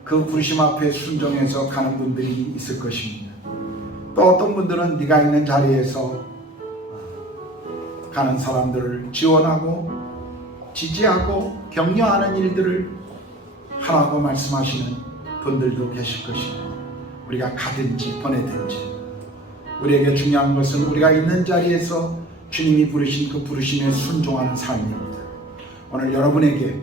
그 부르심 앞에 순종해서 가는 분들이 있을 것입니다. 또 어떤 분들은 네가 있는 자리에서 가는 사람들을 지원하고 지지하고 격려하는 일들을 하라고 말씀하시는 분들도 계실 것입니다. 우리가 가든지 보내든지 우리에게 중요한 것은 우리가 있는 자리에서 주님이 부르신 그 부르심에 순종하는 삶입니다. 오늘 여러분에게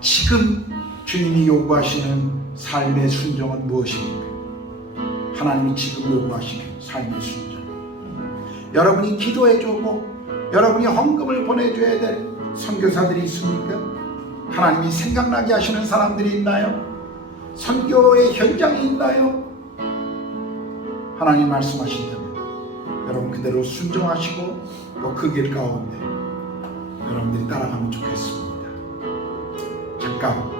지금 주님이 요구하시는 삶의 순종은 무엇입니까? 하나님이 지금 요구하시는 삶의 순종, 여러분이 기도해주고 여러분이 헌금을 보내줘야 될 선교사들이 있습니까? 하나님이 생각나게 하시는 사람들이 있나요? 선교의 현장이 있나요? 하나님 말씀하신다면 여러분 그대로 순종하시고 또 그 길 가운데 여러분들이 따라가면 좋겠습니다. 잠깐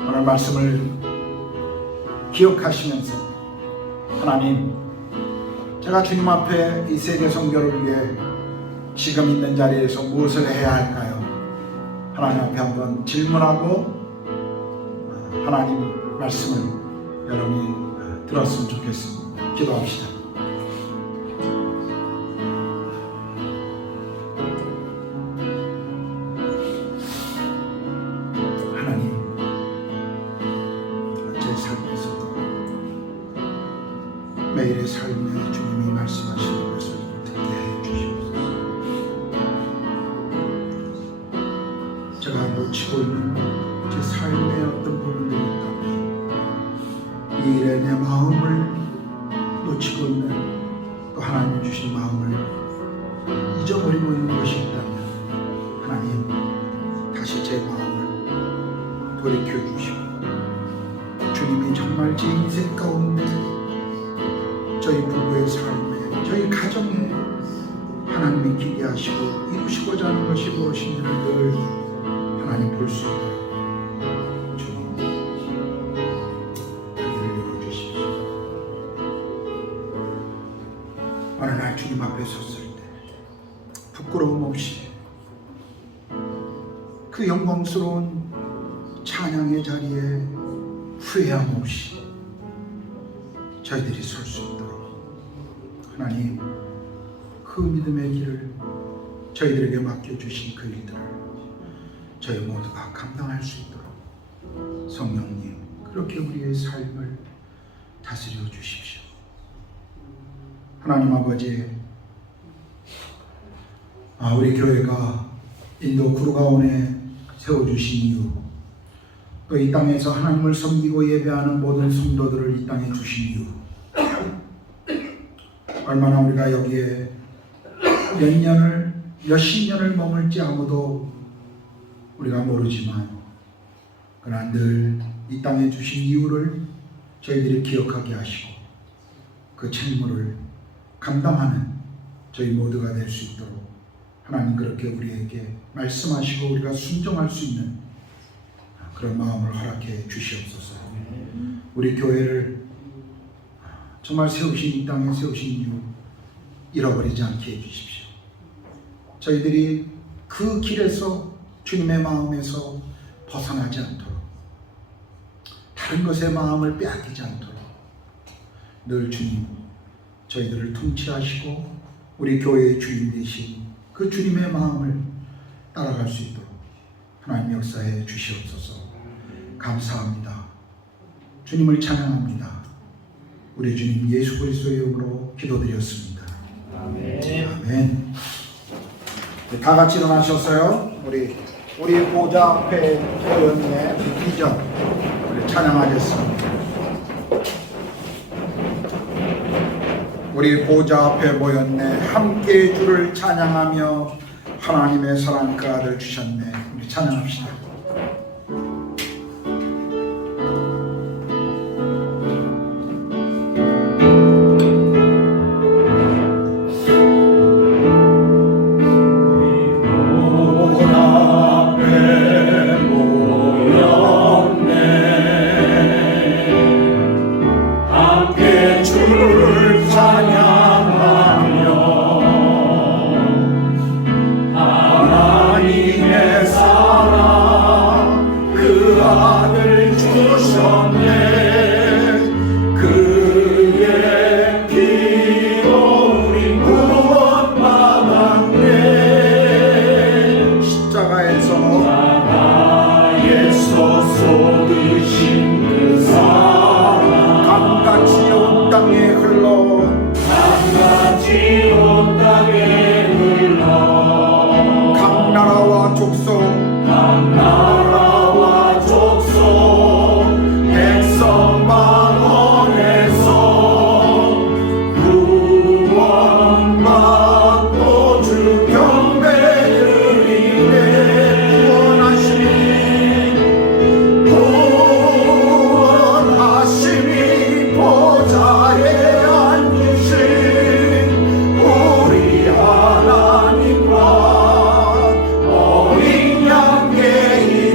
오늘 말씀을 기억하시면서 하나님, 제가 주님 앞에 이 세계 선교를 위해 지금 있는 자리에서 무엇을 해야 할까요? 하나님 앞에 한번 질문하고 하나님 말씀을 여러분이 들었으면 좋겠습니다. 기도합시다. 하나님, 제 삶에서 매일의 삶에 주님이 말씀하시는 것을 듣게 해 주시옵소서. 제가 놓치고 있는 제 삶의 어떤 부분들이 있다면 이 일에 내 마음을 놓치고 있는 또 하나님 주신 마음을 잊어버리고 있는 것이 있다면 하나님 다시 제 마음을 돌이켜 주시고 주님이 정말 제 인생 가운데 저희 부부의 삶에 저희 가정에 하나님이 기대하시고 이루시고자 하는 것이 무엇인지를 늘 하나님 볼 수 있도록 주님 하늘을 열어주십시오. 어느 날 주님 앞에 섰을 때 부끄러움 없이 그 영광스러운 찬양의 자리에 후회함 없이 저희들이 설 수 있도록 하나님 그 믿음의 길을 저희들에게 맡겨주신 그 일들을 저희 모두가 감당할 수 있도록 성령님 그렇게 우리의 삶을 다스려 주십시오. 하나님 아버지, 우리 교회가 인도 구루가온에 세워주신 이유, 또 이 땅에서 하나님을 섬기고 예배하는 모든 성도들을 이 땅에 주신 이유, 얼마나 우리가 여기에 몇십 년을 머물지 아무도 우리가 모르지만 그러나 늘 이 땅에 주신 이유를 저희들이 기억하게 하시고 그 책무를 감당하는 저희 모두가 될 수 있도록 하나님 그렇게 우리에게 말씀하시고 우리가 순종할 수 있는 그런 마음을 허락해 주시옵소서. 우리 교회를 정말 세우신 이 땅에 세우신 이유 잃어버리지 않게 해주십시오. 저희들이 그 길에서 주님의 마음에서 벗어나지 않도록 다른 것의 마음을 빼앗기지 않도록 늘 주님 저희들을 통치하시고 우리 교회의 주인 되신 그 주님의 마음을 따라갈 수 있도록 하나님 역사해 주시옵소서. 감사합니다. 주님을 찬양합니다. 우리 주님 예수 그리스도의 이름으로 기도드렸습니다. 아멘. 다 같이 일어나셨어요. 우리 보좌 앞에 모였네. 비전 우리 찬양하겠습니다. 우리 보좌 앞에 모였네. 함께 주를 찬양하며 하나님의 사랑 그 아들 주셨네. 우리 찬양합시다. 하나님과 어린 양의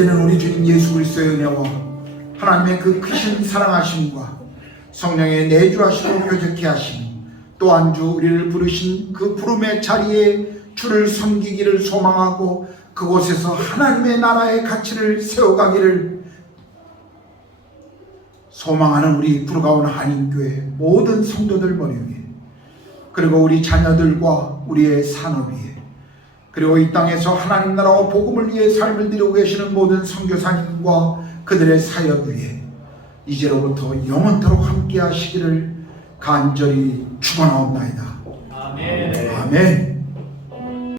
이제는 우리 주님 예수 그리스도의 은혜와 하나님의 그 크신 사랑하심과 성령의 내주하시고 교제케 하심, 또한 주 우리를 부르신 그 부름의 자리에 주를 섬기기를 소망하고 그곳에서 하나님의 나라의 가치를 세워가기를 소망하는 우리 부르가온 한인교회 모든 성도들 머리 위에, 그리고 우리 자녀들과 우리의 산업 위에, 그리고 이 땅에서 하나님 나라와 복음을 위해 삶을 드리고 계시는 모든 선교사님과 그들의 사역 위에 이제로부터 영원토록 함께 하시기를 간절히 축원하옵나이다. 아멘. 아멘.